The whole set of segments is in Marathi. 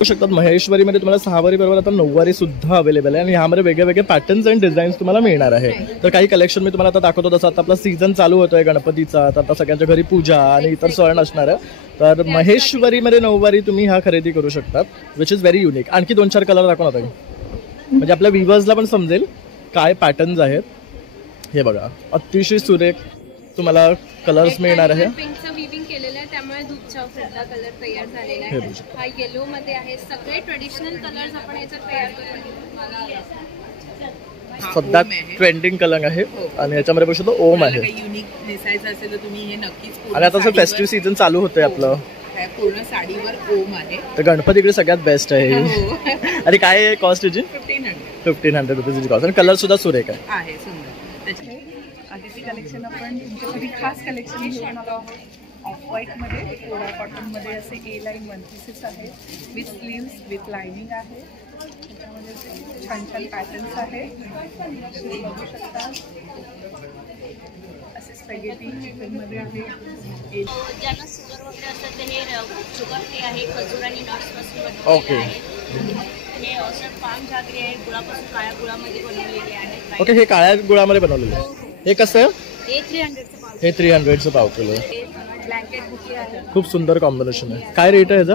बघू शकतात महेश्वरीमध्ये तुम्हाला 6 वारी बरोबर आता 9 वारी सुद्धा अवेलेबल आहे आणि ह्यामध्ये वेगवेगळे पॅटर्न्स अँड डिझाईन्स तुम्हाला मिळणार आहे। तर काही कलेक्शन मी तुम्हाला आता दाखवतो। जसं आता आपला सीझन चालू होतोय गणपतीचा, तर आता सगळ्यांच्या घरी पूजा आणि इतर सण असणार आहे, तर महेश्वरीमध्ये 9 वारी तुम्ही हा खरेदी करू शकतात, विच इज व्हेरी युनिक। आणखी 2-4 कलर दाखवून आता म्हणजे आपल्या व्ह्यूअर्सला पण समजेल काय पॅटर्न्स आहेत। हे बघा, अतिशय सुरेख तुम्हाला कलर्स मिळणार आहे। त्यामुळे धूपचा कलर तयार झालेला आहे। हा येलो मध्ये आहे। सगळे ट्रेडिशनल कलर्स आपण याच्यात तयार करून सध्या ट्रेंडिंग कलर आहे आणि याच्यामध्ये बघू शकतो ओम आहे। युनिक नेसायचं असेल तर तुम्ही हे नक्कीच। आणि आता फेस्टिव्ह सीझन चालू होतंय आपलं, पूर्ण साडीवर ओम आहे, तर गणपतीकडे सगळ्यात बेस्ट आहे। आणि काय आहे कॉस्ट याची? 1500 रुपीजची कॉस्ट आणि कलर सुद्धा सुरेख आहे सुंदर। आदिती कलेक्शन आपण तुमच्यासाठी खास कलेक्शन घेऊन आलो आहोत। ऑफ व्हाईटमध्ये कोरा कॉटनमध्ये असे ए लाईन वन पीसेस आहेत, विथ स्लीव्स विथ लायनिंग आहे। त्याच्यामध्ये छान छान पॅटर्न्स आहेत, बघू शकता। असे स्पॅगेटी चिकनमध्ये आहे। ज्यांना शुगर वगैरे असेल तर हे शुगर फ्री आहे, खजूर आणि नट्सपासून ओके। हे असं पाम जागरी आहे, गुळापासून काळ्या गुळामध्ये बनवलेले आहे। ओके, हे काळ्या गुळामध्ये बनवलेले आहे। हे कसं आहे? हे 300चं पाव। हे 300चं पाव किलो आहे। ब्लँकेट बुके आहे, खूप सुंदर कॉम्बिनेशन आहे। काय रेट आहे याचा?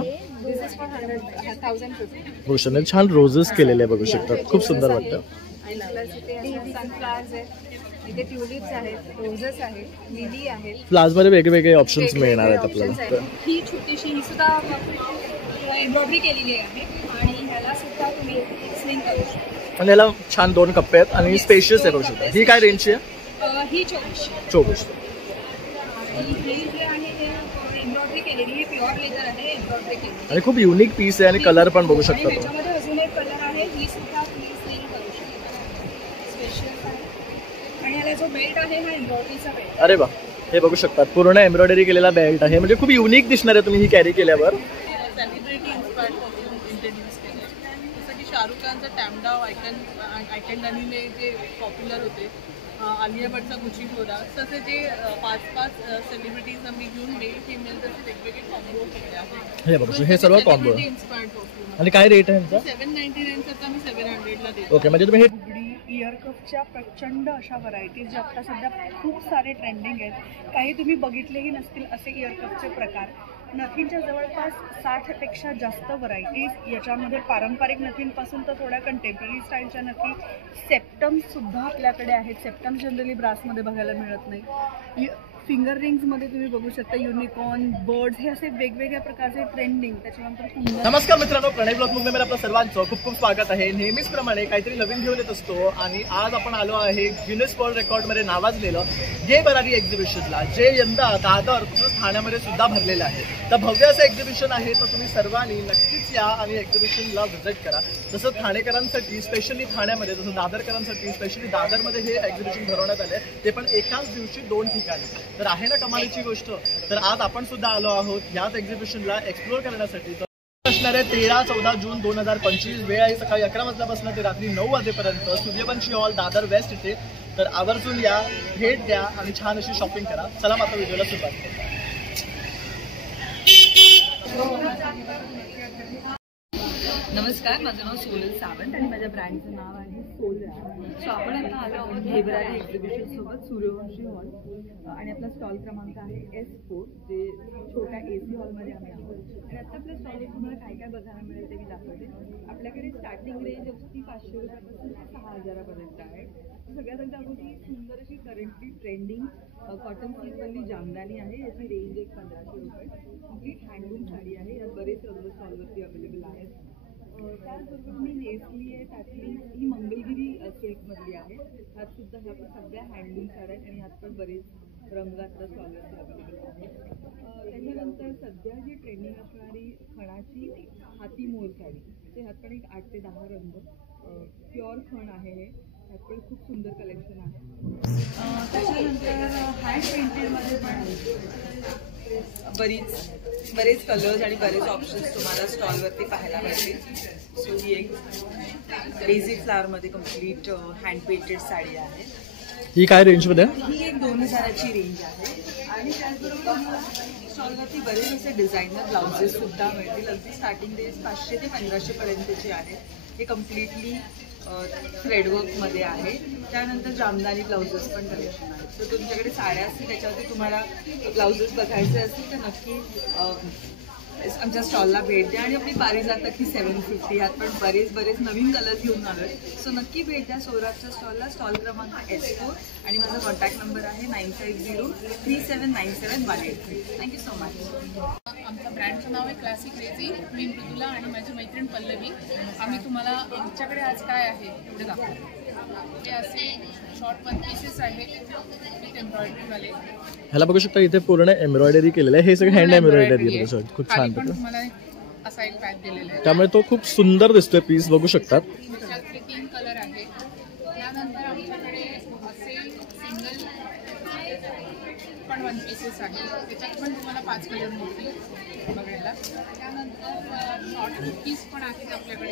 भूषण छान रोजेस केलेले बघू शकतात, खूप सुंदर वाटतं। सनफ्लावर्स आहे, इथे ट्युलिप्स आहेत, रोजेस आहेत, लिली आहेत। फ्लावर्स मध्ये वेगवेगळे ऑप्शन्स मिळणार आहेत आपल्याला। ही छोटीशी ही सुद्धा एम्ब्रॉयडरी केलेली आहे आणि ह्याला सुद्धा तुम्ही स्लिंग करू शकता। आणि याला छान 2 कप्पे आहेत आणि स्पेशियस आहे बघू शकता। ही काय रेंजची आहे? ही 2400। 2400। आणि हे जे आहे ते एम्ब्रॉयडरी केलेली, हे प्युअर लेदर आहे, एम्ब्रॉयडरी केलेली आणि खूप युनिक पीस आहे आणि कलर पण बघू शकता। त्याच्यामध्ये अजून एक कलर आहे, ही सुद्धा तुम्ही स्लिंग करू शकता, स्पेशल आहे। आणि याला जो बेल्ट आहे हा एम्ब्रॉयडरीचा बेल्ट। अरे वा, हे बघू शकता पूर्ण एम्ब्रॉयडरी केलेला बेल्ट आहे, म्हणजे खूप युनिक दिसणार आहे तुम्ही ही कॅरी केल्यावर। सेलिब्रिटी इन्स्पायर्ड परफ्यूम इंट्रोड्यूस केले, जसं की शाहरुख खानचा टॅमडाव आयकन डनीने जे पॉप्युलर होते, आलिया भटचा गुची फ्लोरा, तसे जे 5-5 सेलिब्रिटीज आम्ही घेऊन मेल फिमेल तसे वेगवेगळे कॉम्बो केले आहेत। हे बघू, हे सर्व कॉम्बो इन्स्पायर्ड परफ्यूम। आणि काय रेट आहे यांचा? 799 चा, आम्ही 700 ला देतो। ओके, म्हणजे तुम्ही हे इयर कपच्या प्रचंड अशा व्हरायटीज ज्या आता सध्या खूप सारे ट्रेंडिंग आहेत, काही तुम्ही बघितलेही नसतील असे इयर कपचे प्रकार। नथींच्या जवळपास 60पेक्षा जास्त व्हरायटीज याच्यामध्ये, पारंपरिक नथींपासून तर थोड्या कंटेम्पररी स्टाईलच्या नथी, सेप्टम्ससुद्धा आपल्याकडे आहेत। सेप्टम्स जनरली ब्रासमध्ये बघायला मिळत नाही। फिंगर रिंग्समध्ये तुम्ही बघू शकता युनिकॉर्न, बर्ड्स, हे असे वेगवेगळ्या प्रकारचे ट्रेंडिंग। त्याच्यानंतर नमस्कार मित्रांनो, प्रणय ब्लॉग मध्ये आपल्या सर्वांचं खूप खूप स्वागत आहे। नेहमीच प्रमाणे काहीतरी नवीन घेऊन येत असतो आणि आज आपण आलो आहे गिनीज वर्ल्ड रेकॉर्डमध्ये नावाजलेलं ये बरारी एक्झिबिशनला, जे यंदा दादर तसंच ठाण्यामध्ये सुद्धा भरलेलं आहे। तर भव्य असं एक्झिबिशन आहे, तर तुम्ही सर्वांनी नक्कीच या आणि एक्झिबिशनला व्हिजिट करा। जसं ठाणेकरांसाठी स्पेशली ठाण्यामध्ये, जसं दादरकरांसाठी स्पेशली दादरमध्ये हे एक्झिबिशन भरवण्यात आले, ते पण एकाच दिवशी 2 ठिकाणी। तर आहे ना कमालीची गोष्ट। तर आज आपण सुद्धा आलो आहोत याच एक्झिबिशनला एक्सप्लोर करण्यासाठी। असणार आहे 13-14 जून 2025। वेळ आहे सकाळी 11 वाजल्यापासून ते रात्री 9 वाजेपर्यंत, सूर्यवंशी हॉल दादर वेस्ट इथे। तर आवर्जून या, भेट द्या आणि छान अशी शॉपिंग करा। चला आता व्हिडिओला सुरुवात करू। नमस्कार, माझं नाव सोनल सावंत आणि माझ्या ब्रँडचं नाव आहे सोलरा। सो आपण आता आलो आहोत घेबरारी एक्झिबिशन सोबत सूर्यवंशी हॉल आणि आपला स्टॉल क्रमांक आहे S4, जे छोट्या AC हॉलमध्ये आम्ही आहोत। आणि आता आपल्या स्टॉलवर तुम्हाला काय काय बघायला मिळेल ते मी दाखवते। आपल्याकडे स्टार्टिंग रेंज अगदी 500 रुपयापासून 6000पर्यंत आहे। सगळ्यात अगोदर सुंदर अशी करंटली ट्रेंडिंग कॉटन सिल्कवरली जामदानी आहे, याची रेंज एक 1500 रुपये। ही हँडलूम साडी आहे, यात बरेच रंग स्टॉलवरती अवेलेबल आहेत। त्याचबरोबर मी नेसली आहे, त्यातली ही मंगलगिरी सिल्कमधली आहे। ह्यात सुद्धा ह्या पण सगळ्या हँडलूम साड्या आहेत आणि ह्यात पण बरेच रंग आता स्टॉलवरती अवेलेबल आहेत। त्याच्यानंतर सध्या जी ट्रेंडिंग असणारी खणाची हाती मोर साडी, तर ह्यात पण एक 8 ते 10 रंग, प्युअर खण आहे हे, ह्यात पण खूप सुंदर कलेक्शन आहे। त्याच्यानंतर हँड पेंटेडमध्ये पण बरेच कलर्स आणि बरेच ऑप्शन्स तुम्हाला स्टॉलवरती पाहायला मिळतील। सो ही एक बेसिक फ्लावरमध्ये कम्प्लीट हँड पेंटेड साडी आहे। ही काय रेंजमध्ये? ही एक 2000ची रेंज आहे। आणि त्याचबरोबर स्टॉलवरती बरेच असे डिझायनर ब्लाउजेस सुद्धा मिळतील. अगदी स्टार्टिंग रेंज 500 ते 1500 पर्यंतचे आहे. हे कम्प्लिटली थ्रेडवर्कमध्ये आहे. त्यानंतर जामदानी ब्लाउजेस पण कलेक्शन आहे. तर तुमच्याकडे साड्या असतील त्याच्यावरती तुम्हाला ब्लाउजेस बघायचे असतील तर नक्की आमच्या स्टॉलला भेट द्या. आणि आपली पारिजातक ही 750 यात पण बरेच नवीन कलर्स घेऊन आलोय. सो नक्की भेट द्या सौरभच्या स्टॉलला. स्टॉल क्रमांक S4 आणि माझा कॉन्टॅक्ट नंबर आहे 9503797183. Thank you so much. आमच्या ब्रँडचं नाव आहे क्लासिक रेझी. मी मृदुला आणि माझी मैत्रीण पल्लवी. आम्ही तुम्हाला आमच्याकडे आज काय आहे एवढे दाखवतो. हे असे शॉर्ट वन पीसेस आहेत विथ एम्ब्रॉयडरीवाले. ह्याला बघू शकता इथे पूर्ण एम्ब्रॉयडरी केलेलं आहे. हे सगळं हँड एम्ब्रॉयडरी आहे. खूप छान पण तुम्हाला असा एक पॅक दिलेला आहे. त्यामुळे तो खूप सुंदर दिसतोय. पीस बघू शकतात. त्याच्यातले 3 कलर आहेत. त्यानंतर आमच्याकडे असे सिंगल पण वन पीसेस आहेत. त्याच्यात पण तुम्हाला 5 कलर मिळतील बघायला. त्यानंतर शॉर्ट कुर्तीज पण आहेत आपल्याकडे.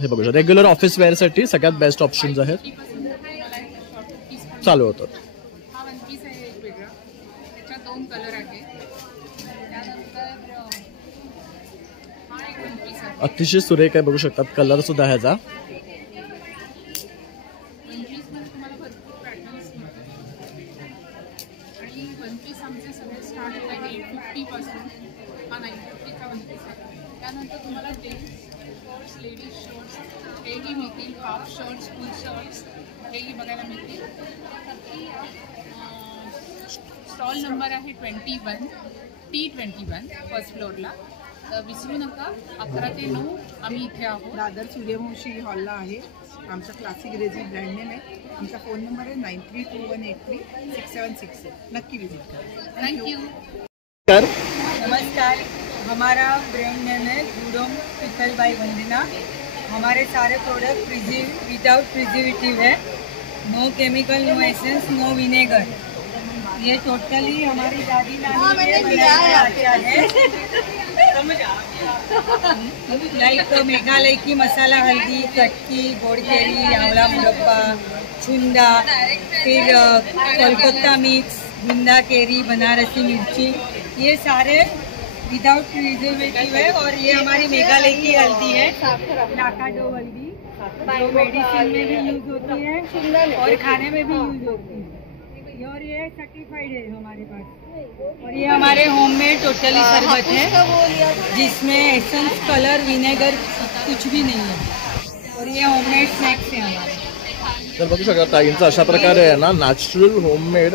हे बघू शकता रेग्युलर ऑफिस वेअरसाठी सगळ्यात बेस्ट ऑप्शन्स आहेत. 50% तुम्हाला शॉर्ट कुर्तीज पण चालू होतात. हा वन पीस आहे एक वेगळा. त्याच्यात 2 कलर आहेत. त्यानंतर हा एक वन पीस आहे. अतिशय सुरेख आहे. बघू शकतात कलर सुद्धा ह्याचा. वन पीसमध्ये तुम्हाला भरपूर पॅटर्न्स मिळतात. आणि वन पीस आमचे सगळे स्टार्ट होत आहे 850 पासून. हा 950चा वन पीस आहे. त्यानंतर तुम्हाला जेंट्स शॉर्ट्स, लेडीज शॉर्ट्स हेही मिळतील. हाफ शॉर्ट्स, फुल शॉर्ट्स हेही बघायला मिळतील. स्टॉल नंबर आहे 21 T21 फर्स्ट फ्लोअरला. तर विसरू नका 11 ते 9 आम्ही इथे आहोत. दादर सूर्यवंशी हॉलला आहे. आमचा क्लासिक रेझी ब्रँड नेम आहे. आमचा फोन नंबर आहे 9321836768. नक्की विजिट करा. थँक्यू. नमस्कार. हमारा ब्रांड नेम है गुडोम पिकल बाई वंदना. हमारे सारे प्रोडक्ट विदाउट प्रिजर्वेटिव है. No chemical, no essence, no vinegar. ये टोटली हमारी दादी नानी ने बनाया अचार है. लाइक मेघालय की मसाला हल्दी, कटकी, गोड़ केरी, आंवला मुरब्बा, छुंदा, फिर कोलकाता मिक्स, गुंदा केरी, बनारसी मिर्ची, ये सारे विदाउट प्रिजर्वेटिव है. और ये हमारी मेघालय की हल्दी है, नाकाडो हल्दी, जो मेडिसिन में भी यूज होती है और खाने में भी यूज होती है. और ये सर्टिफाइड है हमारे पास. और ये हमारे होममेड टोटली शरबत है जिसमें एसेंस, कलर, विनेगर कुछ भी नहीं है. और ये होममेड स्नैक्स है हमारे. तर बघू शकता ताईंचं अशा प्रकारे आहे ना नॅचरल होममेड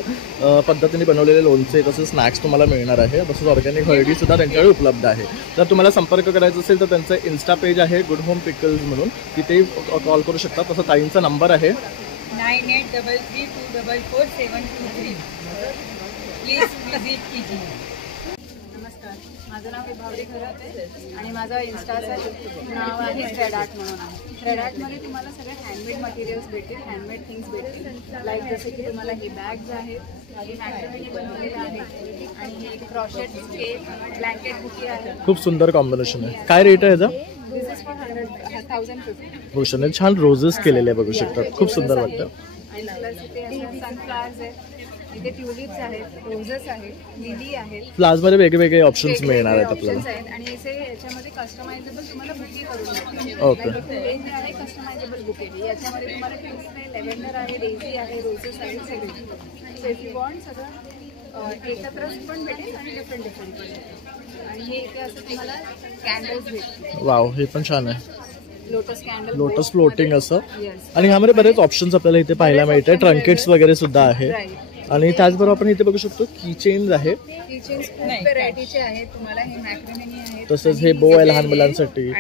पद्धतीने बनवलेले लोणचे तसेच स्नॅक्स तुम्हाला मिळणार आहे. तसंच ऑर्गॅनिक हळदी सुद्धा त्यांच्याकडे उपलब्ध आहे. जर तुम्हाला संपर्क करायचा असेल तर त्यांचं इन्स्टा पेज आहे गुड होम पिकल्स म्हणून. तिथेही कॉल करू शकता. तसं ताईंचा नंबर आहे 9833244723. प्लीज विजिट कीजिए. नमस्कार. माझं नाव विभावरी खरात आहे आणि माझं इन्स्टाचं नाव आहे थ्रेड आर्ट म्हणून आहे. थ्रेड आर्टमध्ये तुम्हाला सगळे हँडमेड मटेरियल्स भेटतील, हँडमेड थिंग्स भेटतील. लाईक जसे की तुम्हाला हे बॅग्स आहेत, हे मॅट्रिमनी बनवलेलं आहे आणि हे क्रॉशेट स्केल, ब्लँकेट बुके आहे. खूप सुंदर कॉम्बिनेशन आहे. काय रेट आहे याचा? दिस इज फॉर 1050. भूषण छान रोजेस केलेले बघू शकतात. खूप सुंदर वाटतं. आणि प्लस इथे असं सनफ्लावर्स आहेत, इथे ट्युलिप्स आहेत, रोजेस आहेत, लिली आहेत. फ्लावर्स मध्ये वेगवेगळे ऑप्शन्स मिळणार आहेत आपल्याला. आणि इथे याच्यामध्ये कस्टमायझेबल तुम्हाला बुके करू शकता. ओके. रेंज आहे कस्टमायझेबल बुके. याच्यामध्ये तुम्हाला ट्यूलिप, लेव्हेंडर आहे, डेझी आहे, रोजेस आहे, सगळे. सो इफ यू वॉन्ट सगळं एकत्र पण भेटेल आणि डिफरंट पण भेटेल. आणि हे इथे असं तुम्हाला कॅन्डल्स भेटतील. वाव, हे पण छान आहे. लोटस कॅन्डल, लोटस फ्लोटिंग असं. येस. आणि ह्यामध्ये बरेच ऑप्शन्स आपल्याला इथे पाहायला मिळते. ट्रंकेट्स वगैरे सुद्धा आहे. आणि त्याचबरोबर आपण इथे बघू शकतो की चेन्स आहे. किचन्स खूप व्हरायटीचे आहेत. तुम्हाला हे मॅक्रोनी आहे, तसंच हे बो आहे लहान मुलांसाठी.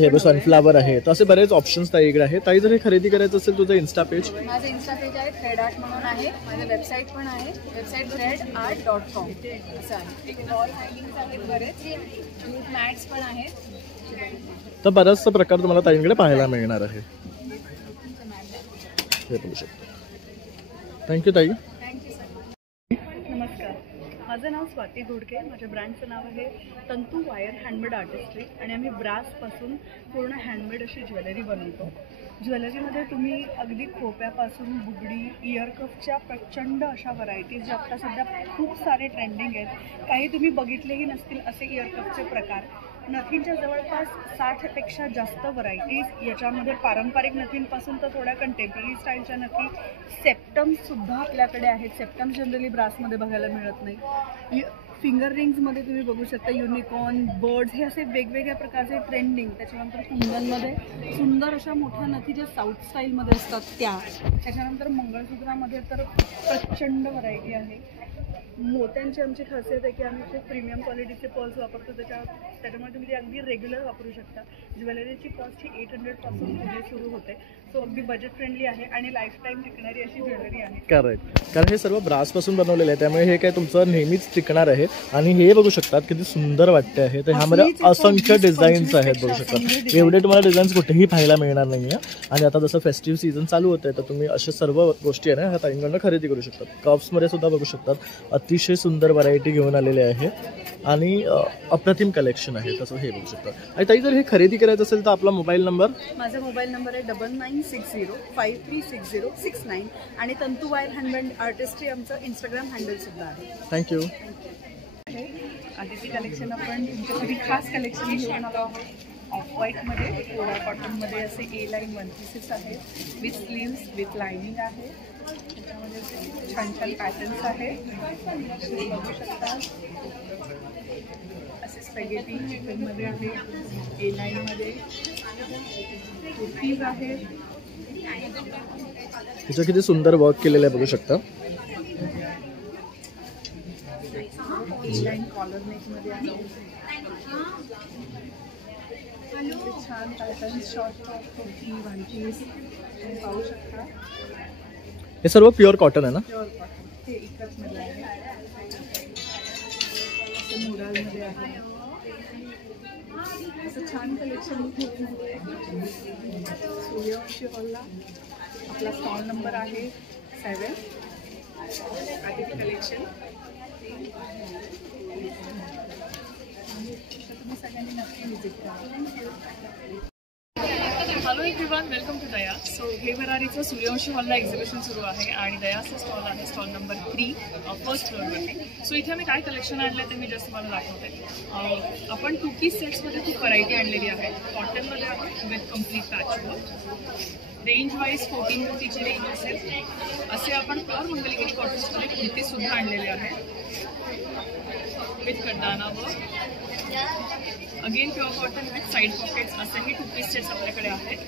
हे सनफ्लावर आहे. तर असे बरेच ऑप्शन्स ताईकडे आहेत. ताई जर हे खरेदी करायचं असेल तुझं इन्स्टा पेज? माझं इन्स्टा पेज आहे थ्रेड आर्ट म्हणून आहे. माझं वेबसाईट पण आहे, वेबसाईट threadart.com असं आहे. वॉल हँगिंग्स आहेत बरेच, जूट मॅट्स पण आहेत. तर बराचसा प्रकार तुम्हाला ताईंकडे पाहायला मिळणार आहे. हे बघू शकतो. थँक्यू ताई. नमस्कार. माझं नाव स्वाती घोडके. माझ्या ब्रँडचं नाव आहे तंतू वायर हँडमेड आर्टिस्ट्री आणि आम्ही ब्रासपासून पूर्ण हँडमेड अशी ज्वेलरी बनवतो. ज्वेलरीमध्ये तुम्ही अगदी खोप्यापासून बुगडी, इयरकफच्या प्रचंड अशा व्हरायटीज ज्या आत्ता सध्या खूप सारे ट्रेंडिंग आहेत. काही तुम्ही बघितलेही नसतील असे इयरकफचे प्रकार. नथींच्या जवळपास 60पेक्षा जास्त व्हरायटीज. याच्यामध्ये पारंपरिक नथींपासून तर थोड्या कंटेम्पररी स्टाईलच्या नथी. सेप्टम्ससुद्धा आपल्याकडे आहेत. सेप्टम्स जनरली ब्रासमध्ये बघायला मिळत नाही. फिंगर रिंग्समध्ये तुम्ही बघू शकता युनिकॉर्न, बर्ड्स, हे असे वेगवेगळ्या प्रकारचे ट्रेंडिंग. त्याच्यानंतर कुंदनमध्ये सुंदर अशा मोठ्या नथी ज्या साऊथ स्टाईलमध्ये असतात त्या. त्याच्यानंतर मंगळसूत्रामध्ये तर प्रचंड व्हरायटी आहे. मोत्यांची आमची खासियत आहे की आम्ही खूप प्रीमियम क्वालिटीचे पर्ल्स वापरतो. त्याच्यामुळे तुम्ही ते अगदी रेग्युलर वापरू शकता. ज्वेलरीची कॉस्ट ही 800पासून पुढे सुरू होते. सो अगदी बजेट फ्रेंडली आहे आणि लाईफ टाईम टिकणारी अशी ज्वेलरी आहे. करेक्ट. कारण हे सर्व ब्रासपासून बनवलेलं आहे त्यामुळे हे काय तुमचं नेहमीच टिकणार आहे. आणि हे बघू शकतात किती सुंदर वाटते आहे. तर ह्यामध्ये असंख्य डिझाईन्स आहेत बघू शकता. एवढे तुम्हाला डिझाईन्स कुठेही पाहायला मिळणार नाही आहे. आणि आता जसं फेस्टिव्ह सीझन चालू होतं तर तुम्ही अशा सर्व गोष्टी आहे ना ह्या ताईंकडनं खरेदी करू शकतात. कप्समध्ये सुद्धा बघू शकतात अतिशय सुंदर व्हरायटी घेऊन आलेले आहे आणि अप्रतिम कलेक्शन आहे. तसं हे बघू शकता. आणि ताई जर हे खरेदी करायचं असेल तर आपला मोबाईल नंबर. माझा मोबाईल नंबर आहे 9960536069 आणि तंतू वायर हँडमेड आर्टिस्ट्री आमचं इंस्टाग्राम हँडलसुद्धा आहे. थँक्यू. आदिती कलेक्शन आपण तुमच्यासाठी खास कलेक्शन घेऊन आलो आहोत. ऑफ व्हाईटमध्ये, कोरा कॉटनमध्ये असे ए लाईन वन पीसेस आहेत विथ स्लीव्स विथ लायनिंग आहे. त्याच्यामध्ये छान छान पॅटर्न्स आहेत. बघू शकता असे स्पॅगेटी चिकनमध्ये आहे, ए लाईनमध्ये कुर्तीज आहेत. त्याचं किती सुंदर वर्क केलेलं आहे बघू शकता. ए लाईन कॉलर नेकमध्ये आहे. छान patterns, short top, kurti, one piece पाहू शकता. हे सर्व प्युअर कॉटन आहे ना. Pure cotton. ते इकतमध्ये आहे. मुरालमध्ये आहे. असं छान कलेक्शन सूर्यवंशी हॉलला आपला स्टॉल नंबर आहे 7. आदिती कलेक्शन. तुम्ही सगळ्यांनी नक्की व्हिजिट करा. Hello everyone, welcome to Daya. So हे भरारीचं सूर्यवंशी हॉलला एक्झिबिशन सुरू आहे आणि दयाचं स्टॉल आहे स्टॉल नंबर 3 फर्स्ट फ्लोअरवरती. सो इथे आम्ही काय कलेक्शन आणलं ते मी जस्ट तुम्हाला दाखवते. आपण 2 पीस सेट्समध्ये खूप व्हरायटी आणलेली आहे. कॉटनमध्ये आहे with complete patchwork. Range wise 1450ची रेंज असेल. असे आपण प्युअर मंगलगिरी कॉटन्समध्ये कुर्तीसुद्धा आणलेले आहे विथ कंदाना work. Again pure cotton with side pockets असेही 2 पीस सेट्स आपल्याकडे आहेत.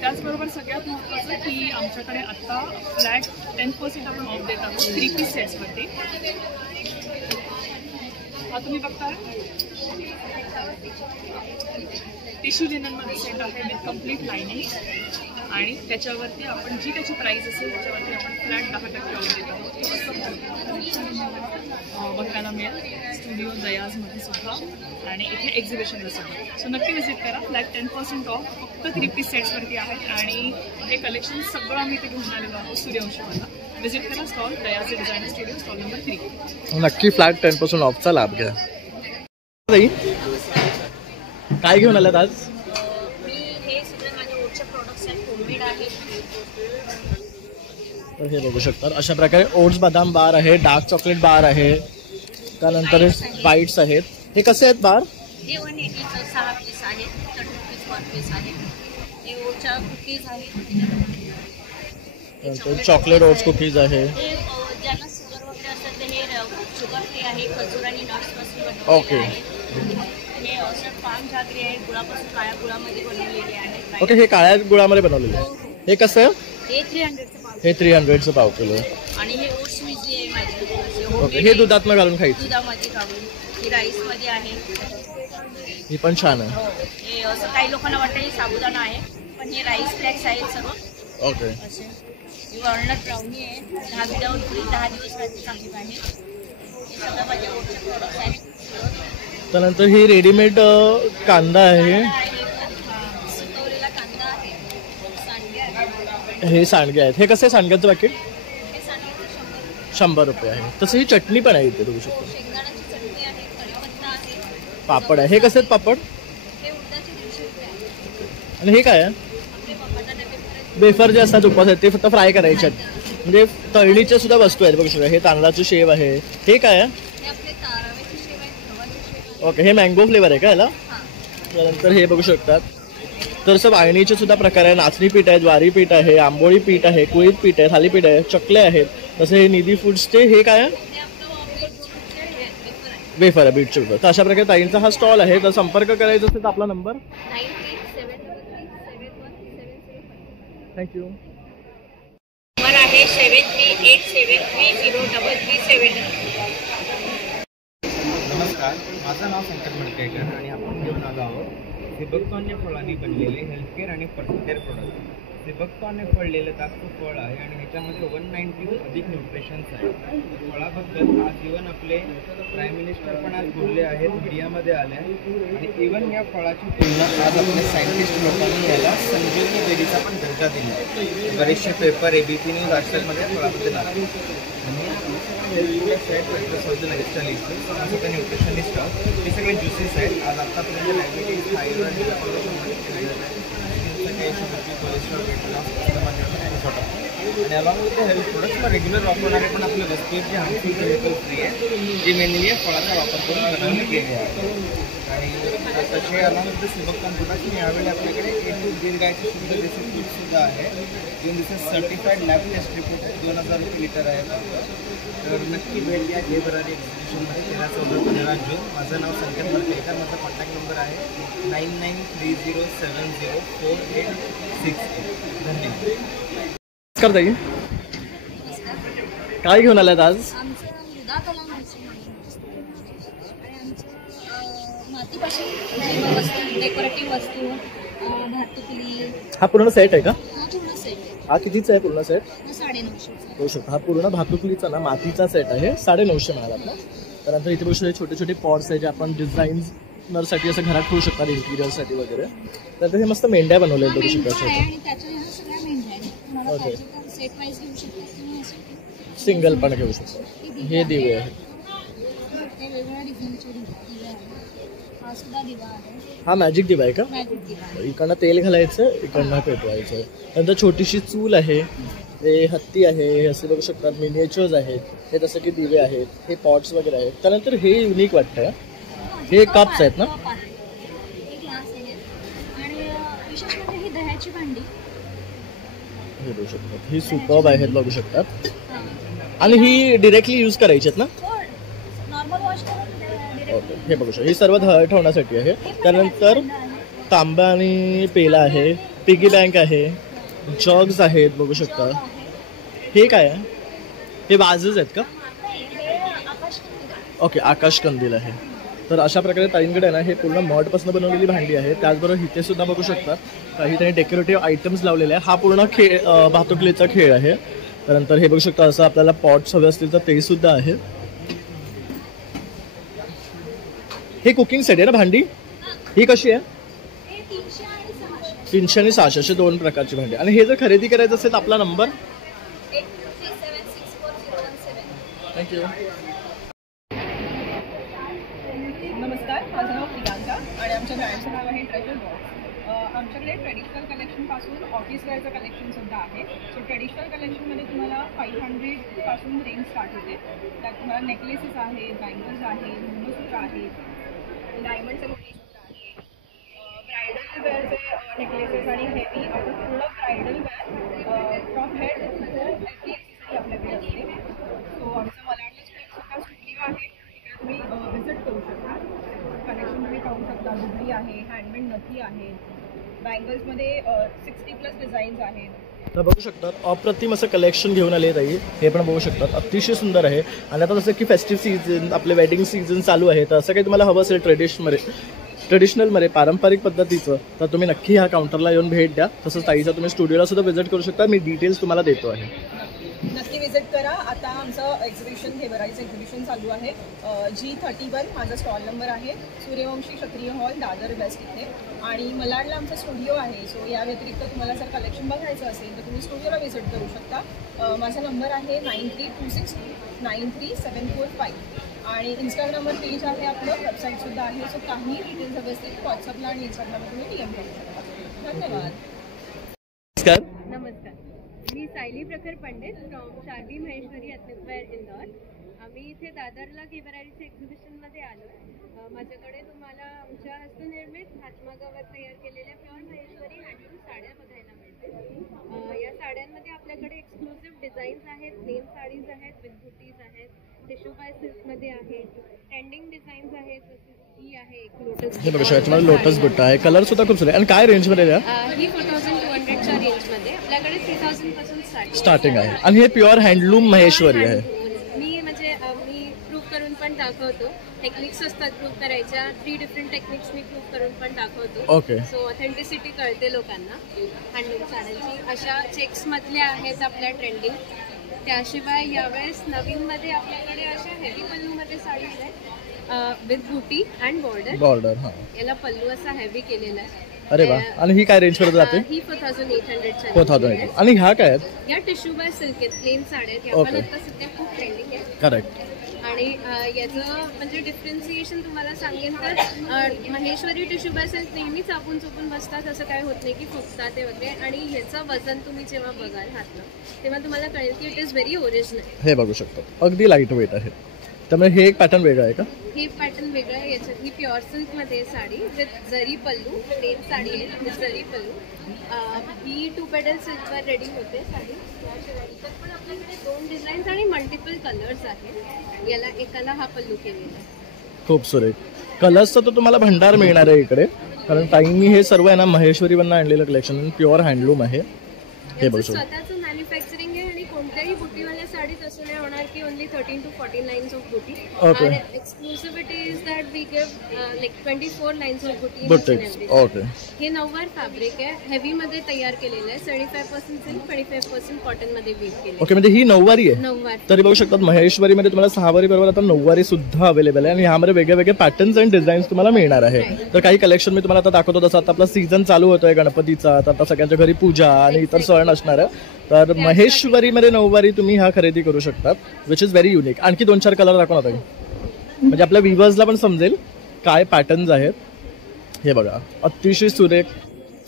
त्याचबरोबर सगळ्यात महत्त्वाचं की आमच्याकडे आत्ता फ्लॅट 10% आपण ऑफ देत आहोत 3 पीस सेट्सवरती. हा तुम्ही बघता टिश्यू लिननमध्ये सेट आहे विथ कम्प्लीट लायनिंग आणि त्याच्यावरती आपण जी त्याची प्राईस असेल त्याच्यावरती आपण फ्लॅट 10% ऑफ देत आहोत. असं बघायला मिळेल स्टुडिओ दयाजमध्ये सुद्धा आणि इथे एक्झिबिशनला सुद्धा. सो नक्की व्हिजिट करा. फ्लॅट 10% ऑफ फक्त 3 पीस सेट्सवरती आहेत आणि हे कलेक्शन सगळं आम्ही इथे घेऊन आलेलो आहोत सूर्यवंशीला. व्हिजिट करा स्टॉल दयाचे डिझायनर स्टुडिओ स्टॉल नंबर 3. नक्की फ्लॅट 10% ऑफचा लाभ घ्या. काय घेऊन आलात आज? तर हे बघू शकता अशा प्रकारे ओट्स बदाम बार आहे, डार्क चॉकलेट बार आहे, त्यानंतर बाईट्स आहेत. हे कसे आहेत बार? हे 180चं 6 पीस आहे, 30 पीस 1 पीस आहे. हे ओटच्या कुकीज आहेत. चॉकलेट ओट्स कुकीज आहे. हे ज्यांना शुगर वगैरे असतात ते हे शुगर फ्री आहे. खजूर आणि नट्सपासून बनवलेले ओके. आहे. हे असं पाम झागरी आहे, गुळापासून काळ्या गुळामध्ये बनवलेले आहे. ओके. हे काळ्या गुळामध्ये बनवलेले आहे. हे कसं आहे? हे 300चं पाव. हे 300चं पाव किलो. आणि हे ओट्स मिसली आहे माझी. ओके. हे दुधातनं घालून खायचं. दुधामध्ये घालून. ही राईसमध्ये आहे. ही पण छान आहे. हे असं काही लोकांना वाटतं हे साबुदाणा आहे पण हे राईस फ्लॅक्स आहेत सर्व. ओके. असे ही वॉलनट ब्राउनी आहे. 10 दुधावर 10 दिवस राहते चांगली पाहिजे. हे सगळं माझे ओटचे प्रोडक्ट्स आहेत. त्यानंतर ही रेडीमेड कांदा आहे. सुकवलेला कांदा आहे. सांडगे आहे. हे सांडगे आहेत. हे कसे सांडग्याचं पॅकेट? हे सांडगे 100 रुपये आहे. तसं ही चटणी पण आहे इथे बघू शकतो. शेंगदाण्याची चटणी आहे, कढीपत्ता आहे, पापड आहे. हे कसे आहेत पापड? हे उडदाचे 150 रुपये आहे. आणि हे काय आहे? आपले बटाटे पेपर वेफर जे असतात उपवासात ते फक्त फ्राय करायचे आहेत. म्हणजे तळणीच्या सुद्धा वस्तू आहेत बघू शकता. हे तांदळाचं शेव आहे. हे काय आहे? हे आपले रव्याची शेव आहे, गव्हाची शेव आहे. ओके, हे मँगो फ्लेवर आहे का याला? त्यानंतर हे बघू शकतात. तर सब आळणीचे सुद्धा प्रकार आहे. नाचणी पीठ आहे, ज्वारी पीठ आहे, आंबोळी पीठ आहे, कुळीत पीठ आहे, थालीपीठ आहे, चकले आहेत. तसं हे निधी फूड्सचे हे काय आहे? वेफर आहे, बीटचे वेफर. तर अशा प्रकारे ताईंचा हा स्टॉल आहे. तर संपर्क करायचा असेल तर आपला नंबर 93733737. थँक्यू. नंबर आहे 7387303379. नमस्कार, माझं नाव संकेत मडकेकर आणि आपण घेऊन आलो आहोत सिबकतोन्य फळांनी बनलेले हेल्थकेअर आणि पर्सनल केअर प्रोडक्ट. सिबकतोन्य फळलेलं ताकचं फळ आहे आणि ह्याच्यामध्ये 190 अधिक न्यूट्रिशन्स आहेत. फळाबद्दल आज इव्हन आपले प्राईम मिनिस्टर पण आज बोलले आहेत, मीडियामध्ये आले आणि इव्हन या फळाची तुलना आज आपल्या सायंटिस्ट लोकांनी याला संजीवनी बेरीचा पण दर्जा दिला आहे. बरेचसे पेपर ABC न्यूज आजतकमध्ये फळाबद्दल आले आणि सेट न्यूट्रिशनिस्ट हे सगळे ज्युसेस आहेत. आज आत्तापर्यंत diabetes, thyroid, cholesterol, weight loss आणि along with the health products मग रेग्युलर वापरणारे पण आपले रेस्पिरेटरी हार्मफुल केमिकल फ्री आहे, जे मेनली या फळाचा वापर करून बनवले गेले आहे. आणि तसे along with the sea buckthorn product यावेळी आपल्याकडे गिर गायचे शुद्ध देशी दूधसुद्धा आहे. This is certified lab test report आहे. 2000 रुपये लिटर आहे. तर नक्की भेट द्या घे भरारी एक्झिबिशनमध्ये 13-14-15 जून. माझं नाव संकेत मडकेकर. माझा कॉन्टॅक्ट नंबर आहे 9930704868. धन्यवाद. नमस्कार ताई, काय घेऊन आलात आज? आमचं मृदा कला म्युझियम आहे आणि आमचं मातीपासून वस्तू, डेकोरेटिव्ह वस्तू, भातुकली, हा पूर्ण सेट आहे का? हा पूर्ण सेट आहे. हा कितीचा आहे पूर्ण सेट? 950. होऊ शकतो. हा पूर्ण भातुकलीचा ना मातीचा सेट आहे. 950 मिळाला आपला. त्यानंतर इथे बघू शकतो छोटे छोटे पॉट्स आहे जे आपण डिझाईनरसाठी असं घरात ठेवू शकतात, इंटिरियरसाठी वगैरे. तर हे मस्त मेंढ्या बनवलेल्या बघू शकता. आणि त्याच्या ह्या सगळ्या मेंढ्या आहेत. तुम्हाला ओके. पाहिजे तर सेट वाईज घेऊ शकता किंवा असं सिंगल पण घेऊ शकतो. हे दिवे आहेत. ते वेगवेगळ्या डिझाईनचे दिवे आहेत. हा सुद्धा दिवा आहे, हा मॅजिक दिवा आहे का? मॅजिक दिवा आहे. इकडनं तेल घालायचं, इकडनं पेटवायचं. नंतर छोटीशी चूल आहे, हे हत्ती आहे, हे असे बघू शकतात मिनिएचर्स आहेत. हे जसं की दिवे आहेत, हे पॉट्स वगैरे आहेत. त्यानंतर हे युनिक वाटतं, हे कप्स आहेत ना? कप आहे, हे ग्लास आहेत आणि विशेष म्हणजे ही दह्याची भांडी. हे बघू शकतात, ही सुपर्ब आहेत बघू शकतात. आणि ही डिरेक्टली यूज करायची आहेत ना? नॉर्मल वॉश करून ओके. हे बघू शकतो, ही सर्व ठेवण्यासाठी आहे. त्यानंतर तांबा आणि पेला आहे, पिगी बँक आहे, जॉग्स आहेत बघू शकता. हे काय आहे? हे वाजच आहेत का? ओके, आकाश कंदील आहे. तर अशा प्रकारे ताईंकडे ना हे पूर्ण मॉडपासून बनवलेली भांडी आहे. त्याचबरोबर इथे सुद्धा बघू शकतात काही त्यांनी डेकोरेटिव्ह आयटम्स लावलेले आहे. हा पूर्ण खेळ भातुकलीचा खेळ आहे. त्यानंतर हे बघू शकता असं आपल्याला पॉट्स हवे असतील तर ते सुद्धा आहे. हे कुकिंग सेट आहे ना भांडी? ही कशी आहे? 300 आणि 600 असे 2 प्रकारची भांडी. आणि हे जर खरेदी करायचं असेल तर आपला नंबर 8237640117. थँक्यू. नमस्कार, माझं नाव प्रियांका आणि आमच्या ब्रँडचं नाव आहे ट्रेजर बॉक्स. आमच्याकडे ट्रेडिशनल कलेक्शनपासून ऑफिस वेअरचं कलेक्शनसुद्धा आहे. सो ट्रेडिशनल कलेक्शनमध्ये तुम्हाला 500 पासून रेंज स्टार्ट होते. त्यात तुम्हाला नेकलेसेस आहेत, बँगल्स आहेत, मंगळसूत्र आहेत, डायमंडचे मंगळसूत्र आहे, ब्रायडल वेअरचे नेकलेसेस आणि हेवी आता पूर्ण bridal wear from head to every accessory आपल्याकडे असते. सो आमचं मलाडला स्टेपसुद्धा स्टुडिओ आहे, तिकडे तुम्ही व्हिजिट करू शकता. कलेक्शन तुम्ही पाहू शकता. बुगडी आहे, हँडमेड नथी आहे, बँगल्समध्ये 60+ डिझाईन्स आहेत. तर बघू शकतात अप्रतिम असं कलेक्शन घेऊन आले ताई. हे पण बघू शकतात अतिशय सुंदर आहे. आणि आता जसं की फेस्टिव्ह सीझन, आपले वेडिंग सीझन चालू आहे, तर असं काही तुम्हाला हवं असेल ट्रेडिशनलमध्ये पारंपरिक पद्धतीचं, तर तुम्ही नक्की ह्या काउंटरला येऊन भेट द्या. तसंच ताईचा तुम्ही स्टुडिओला सुद्धा व्हिजिट करू शकता. मी डिटेल्स तुम्हाला देतो आहे. नक्की व्हिजिट करा आता आमचं एक्झिबिशन घेबरारीचं एक्झिबिशन चालू आहे G31 माझा स्टॉल नंबर आहे. सूर्यवंशी क्षत्रिय हॉल दादर वेस्ट इथे. आणि मलाडला आमचा स्टुडिओ आहे. सो या व्यतिरिक्त तुम्हाला जर कलेक्शन बघायचं असेल तर तुम्ही स्टुडिओला व्हिजिट करू शकता. माझा नंबर आहे 9326293745 आणि इंस्टाग्रामवर पेज आहे आपलं, वेबसाईटसुद्धा आहे. सो काही डिटेल्स हवे असतील व्हॉट्सअपला आणि इंस्टाग्रामवर तुम्ही DM करू शकता. धन्यवाद. नमस्कार, मी सायली प्रखर पंडित फ्रॉम शारदी महेश्वरी एथनिकवेअर इंदौर. आम्ही इथे दादरला घेबरारीच्या एक्झिबिशनमध्ये आलो. माझ्याकडे तुम्हाला आमच्या हस्तनिर्मित हातमागावर तयार केलेल्या प्युअर महेश्वरी हँडलूम साड्या बघायला मिळतील. या साड्यांमध्ये आपल्याकडे एक्सक्लुसिव्ह डिझाईन्स आहेत, प्लेन साडीज आहेत, विथ बुटीज आहेत, टिश्यू बाय सिल्कमध्ये आहेत, ट्रेंडिंग डिझाईन्स आहेत. ही आहे एक लोटस, हे बघा याच्यामध्ये लोटस बुट्टा आहे, कलर सुद्धा खूप सुंदर. आणि काय रेंजमध्ये द्या? ही 4200च्या रेंजमध्ये आपल्याकडे 3000 पासून स्टार्टिंग आहे. आणि हे प्युअर हँडलूम महेश्वरी आहे. मी प्रूव्ह करून पण दाखवतो. टेक्निक्स असतात प्रूव्ह करायच्या, 3 डिफरंट टेक्निक्स मी प्रूव्ह करून पण दाखवतो. ओके. सो ऑथेंटिसिटी कळते लोकांना हँडलूम साड्यांची. अशा चेक्समधल्या आहेत आपल्या ट्रेंडिंग. त्याशिवाय यावेळेस नवीनमध्ये आपल्याकडे अशा हेवी पल्लूमध्ये साडीज आहेत विथ बुटी अँड बॉर्डर. याला पल्लू असा हेवी केलेला आहे. अरे वा. आणि ही काय रेंज पर्यंत जाते? ही 4800च्या. 4800. आणि ह्या काय आहेत? या टिश्यू बाय सिल्क आहेत, प्लेन साड्या आहेत. या पण आता सध्या खूप ट्रेंडिंग आहे. करेक्ट. आणि याचं म्हणजे डिफरन्सिएशन तुम्हाला सांगेन तर महेश्वरी टिश्यू बाय सिल्क नेहमीच आपण चुकून बसतात, असं काय होत नाही की फुगतात ते वगैरे. आणि ह्याचं वजन तुम्ही जेव्हा बघाल हातनं तेव्हा तुम्हाला कळेल की इट इज व्हेरी ओरिजिनल. हे बघू शकतो, अगदी लाईट वेट आहे. त्यामुळे हे एक पॅटर्न वेगळं आहे का? हे पॅटर्न वेगळं आहे. याच्यात ही प्युअर सिल्कमध्ये साडी विथ जरी पल्लू, प्लेन साडी आहे विथ जरी पल्लू. ही 2 पेडल सिल्कवर रेडी होते साडी. त्याशिवाय पण आपल्याकडे 2 डिझाईन्स आणि मल्टिपल कलर्स आहेत. याला एकाला हा पल्लू केलेला आहे. खूप सुरेख. कलर्सचा तर तुम्हाला भंडार मिळणार आहे इकडे, कारण ताईंनी हे सर्व आहे ना महेश्वरीवरनं आणलेलं कलेक्शन प्युअर हँडलूम आहे. हे बघू शकतो. स्वतःचं मॅन्युफॅक्चरिंग आहे आणि कोणत्याही बुटीवाल्या साडीत असं नाही होणार की ओनली 13 to 14 लाईन्स ऑफ बुटी. Okay. Exclusivity is that we give like 24 lines of बुटी. ओके. हे नऊवार फॅब्रिक आहे, हेवी मध्ये तयार केलेलं आहे. 75% सिल्क, 25% कॉटन मध्ये वीव केले. ओके. म्हणजे ही नऊवारी आहे. नऊवार. तरी बघू शकतात महेश्वरीमध्ये तुम्हाला 6वारी बरोबर आता 9वारी सुद्धा अवेलेबल आहे. आणि ह्यामध्ये वेगळे वेगळे पॅटर्न्स अँड डिझाईन्स तुम्हाला मिळणार आहे. तर काही कलेक्शन मी तुम्हाला आता दाखवतो. तसं आता आपला सीझन चालू होतोय गणपतीचा, आता सगळ्यांच्या घरी पूजा आणि इतर सण असणार आहे. तर महेश्वरीमध्ये 9वारी तुम्ही हा खरेदी करू शकतात, विच इज व्हेरी युनिक. आणखी 2-4 कलर दाखवा आता, म्हणजे आपल्या व्हिवर्सला पण समजेल काय पॅटर्न्स आहेत. हे बघा, अतिशय सुरेख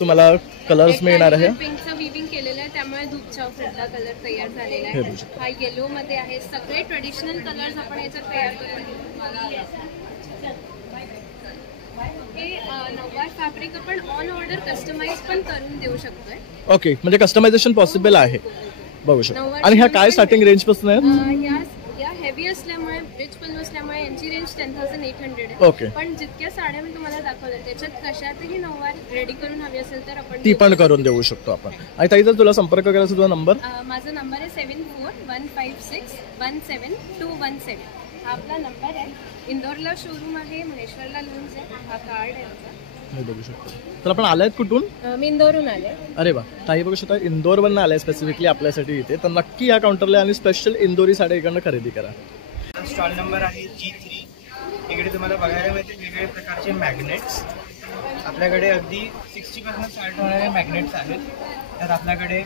तुम्हाला कलर्स मिळणार आहे. पिंकचं विविंग केलेलं आहे, त्यामुळे धूपचा फ्रेडला कलर तयार झालेला आहे. हा येलो मध्ये आहे. सगळे ट्रेडिशनल कलर्स आपण याच्यात तयार करून हे नऊवार फॅब्रिक आपण ऑन ऑर्डर कस्टमाइज पण करून देऊ शकतोय. ओके. म्हणजे कस्टमायझेशन पॉसिबल आहे. बघू शकतो. आणि ह्या काय स्टार्टिंग रेंज पासून आहेत? या हेवी असल्यामुळे, रिच पल्लू असल्यामुळे यांची रेंज 10,800 आहे. ओके. पण जितक्या साड्या मी तुम्हाला दाखवल्या त्याच्यात कशातही नऊवार रेडी करून हवी असेल तर आपण ती पण करून देऊ शकतो आपण. आणि ताई जर तुला संपर्क करायचा तुझा नंबर? माझा नंबर आहे 7415617217. हा आपला नंबर आहे. इंदोरला शोरूम आहे, महेश्वरला लॉन्च आहे. हा कार्ड आहे आमचा. बघू शकतो. तर आपण आलायत कुठून? मी इंदोरहून आले. अरे वा. ताई बघू शकता इंदोरवरून आलाय स्पेसिफिकली आपल्यासाठी इथे. तर नक्की या काउंटरला आणि स्पेशल इंदोरी साड्या इकडनं खरेदी करा. स्टॉल नंबर आहे G3. इकडे तुम्हाला बघायला मिळते वेगवेगळ्या प्रकारचे मॅग्नेट्स. आपल्याकडे अगदी 60% स्टार्ट होणारे मॅग्नेट्स आहेत. त्यात आपल्याकडे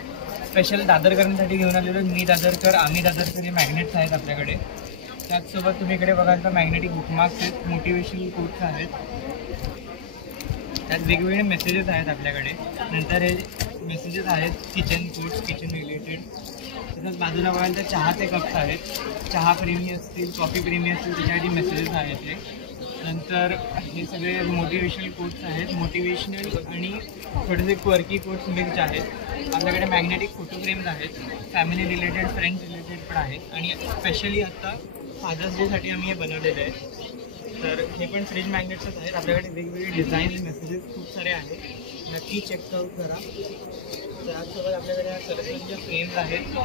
स्पेशल दादरकरांसाठी घेऊन आलेलो मी दादरकर, आम्ही दादरकर हे मॅग्नेट्स आहेत आपल्याकडे. त्याचसोबत तुम्ही इकडे बघाल तर मॅग्नेटिक बुकमार्क्स आहेत, मोटिवेशनल कोट्स आहेत. त्यात वेगवेगळे मेसेजेस आहेत आपल्याकडे. नंतर हे मेसेजेस आहेत किचन कोट्स, किचन रिलेटेड. तसंच बाजूला बघाल तर चहाचे कप्स आहेत. चहा प्रेमी असतील, कॉफी प्रेमी असतील त्याच्यासाठी मेसेजेस आहेत ते. नंतर हे सगळे मोटिवेशनल कोट्स आहेत. मोटिवेशनल आणि थोडेसे क्वर्की कोट्स मिक्स आहेत. आपल्याकडे मॅग्नेटिक फोटो फ्रेम्स आहेत, फॅमिली रिलेटेड, फ्रेंड्स रिलेटेड पण आहेत. आणि स्पेशली आत्ता फादर्स डेसाठी आम्ही हे बनवलेले आहेत. तर हे पण फ्रीज मॅग्नेट्सच आहेत. आपल्याकडे वेगवेगळे डिझाईन, मेसेजेस खूप सारे आहेत, नक्की चेकआउट करा. त्याचसोबत आपल्याकडे या सरस्वतीच्या फ्रेम्स आहेत,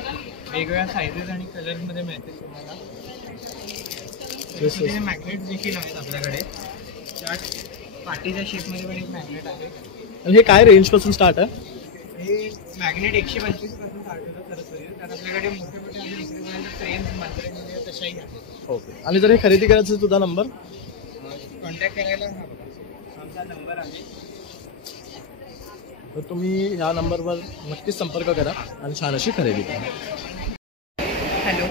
वेगवेगळ्या सायझेस आणि कलर्समध्ये मिळतील तुम्हाला. हे मॅग्नेट्स देखील आहेत आपल्याकडे. त्यात पाटीच्या शेपमध्ये पण एक मॅग्नेट आहे. आणि हे काय रेंजपासून स्टार्ट आहे? हे मॅग्नेट 125 पासून स्टार्ट होतं सरस्वती. तर आपल्याकडे मोठे मोठे फ्रेम्स मात्र तशाही आहेत. ओके. आणि जर हे खरेदी करायचं तुझा नंबर कॉन्टॅक्ट करायला हा बघा आमचा नंबर आहे. तर तुम्ही ह्या नंबरवर नक्कीच संपर्क करा आणि छान अशी खरेदी करा. हॅलो,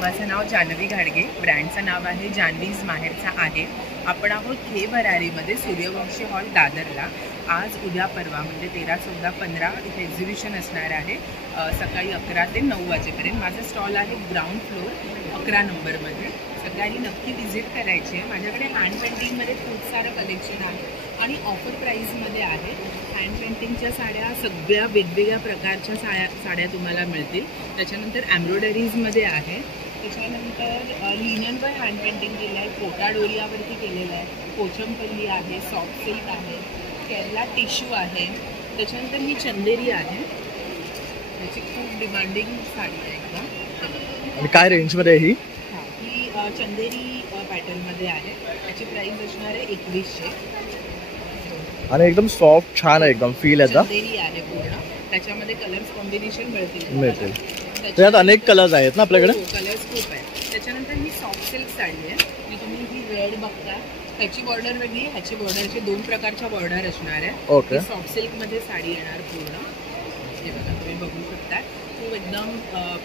माझं नाव जान्हवी घाडगे, ब्रँडचं नाव आहे जान्हवीज माहेरचा आहे. आपण आहोत हे भरारीमध्ये सूर्यवंशी हॉल दादरला. आज उद्या परवा म्हणजे 13, 14, 15 इथे एक्झिबिशन असणार आहे सकाळी 11 ते 9 वाजेपर्यंत. माझं स्टॉल आहे ग्राउंड फ्लोअर 11 नंबरमध्ये. सगळ्यांनी नक्की व्हिजिट करायची आहे. माझ्याकडे हँड पेंटिंगमध्ये खूप सारं कलेक्शन आहे आणि ऑफर प्राईजमध्ये आहे. हँड पेंटिंगच्या साड्या सगळ्या वेगवेगळ्या प्रकारच्या साड्या तुम्हाला मिळतील. त्याच्यानंतर एम्ब्रॉयडरीजमध्ये आहे. त्याच्यानंतर लिननवर हँड पेंटिंग केलं आहे, कोटा डोरियावरती केलेलं आहे, पोचमपल्ली आहे, सॉफ्ट सिल्क आहे, केरला टिश्यू आहे. त्याच्यानंतर ही चंदेरी आहे, त्याची खूप डिमांडिंग साडी आहे एकदम. आणि काय रेंजमध्ये ही? हां, ही चंदेरी पॅटर्नमध्ये आहे. त्याची प्राईस असणार आहे 2100. आणि एकदम सॉफ्ट छान आहे, एकदम फील याचा. चंदेरी आहे पूर्ण. त्याच्यामध्ये कलर्स कॉम्बिनेशन मिळतील. त्याच्यात अनेक कलर्स आहेत ना आपल्याकडे? कलर्स खूप आहेत. त्याच्यानंतर ही सॉफ्ट सिल्क साडी आहे. जी तुम्ही ही रेड बघता, ह्याची बॉर्डर वेगळी, ह्याची बॉर्डरचे 2 प्रकारच्या बॉर्डर असणार आहे. ओके. सॉफ्ट सिल्कमध्ये साडी येणार पूर्ण. हे बघा तुम्ही बघू शकता. खूप एकदम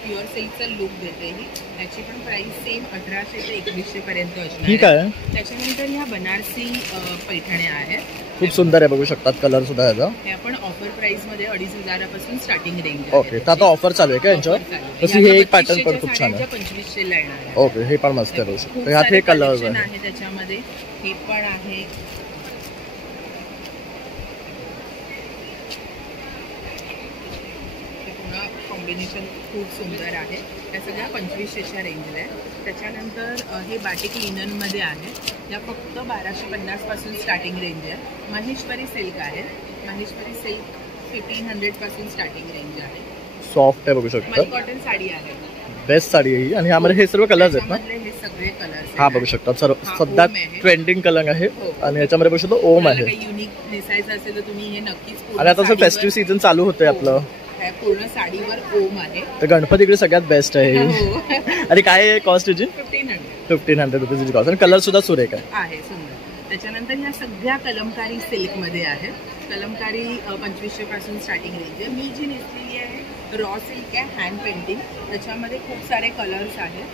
प्युअर सिल्कचा लुक देते ही. ह्याची पण प्राईस सेम 1800 ते 2100 पर्यंत असणार. ठीक आहे. त्याच्यानंतर ह्या बनारसी पैठण्या आहेत. खूप सुंदर आहे, बघू शकतात कलर सुद्धा याचा. हे आपण ऑफर प्राइस मध्ये 2500 पासून स्टार्टिंग रेंज. ओके. तर आता ऑफर चालू आहे का यांच्यावर? तशी हे एक पॅटर्न पण खूप छान आहे. 2500 ला येणार आहे. ओके. हे पण मस्त आहे, बघू शकतो. ह्यात हे कलर्स आहे त्याच्यामध्ये. हे पण आहे. कॉम्बिनेशन खूप सुंदर आहे. या सगळ्या 2500च्या रेंजला आहे. त्याच्यानंतर हे बाटिक लिननमध्ये आहे. या फक्त 1250 पासून स्टार्टिंग रेंज आहे. महेश्वरी सिल्क आहे. महेश्वरी सिल्क 1500 पासून स्टार्टिंग रेंज आहे. सॉफ्ट आहे, बघू शकता. मल कॉटन साडी आहे. बेस्ट साडी आहे ही. आणि यामध्ये हे सर्व कलर्स आहेत ना? हे सगळे कलर्स. हा बघू शकता. सध्या ट्रेंडिंग कलर आहे. आणि याच्यामध्ये बघू शकतो ओम आहे. युनिक दिसायचं असेल तर तुम्ही हे नक्कीच. आणि आता जर फेस्टिव्ह सीझन चालू होतंय आपलं, पूर्ण साडीवर ओम आहे. तर गणपतीकडे सगळ्यात बेस्ट आहे. आणि काय आहे कॉस्ट याची? 1500 रुपीजची कॉस्ट. आणि कलर सुद्धा सुरेख आहे, सुंदर. त्याच्यानंतर ह्या सगळ्या कलमकारी सिल्कमध्ये आहे. कलमकारी 2500 पासून स्टार्टिंग रेंज आहे. मी जी नेसलेली आहे रॉ सिल्क आहे, हँड पेंटिंग. त्याच्यामध्ये खूप सारे कलर्स आहेत.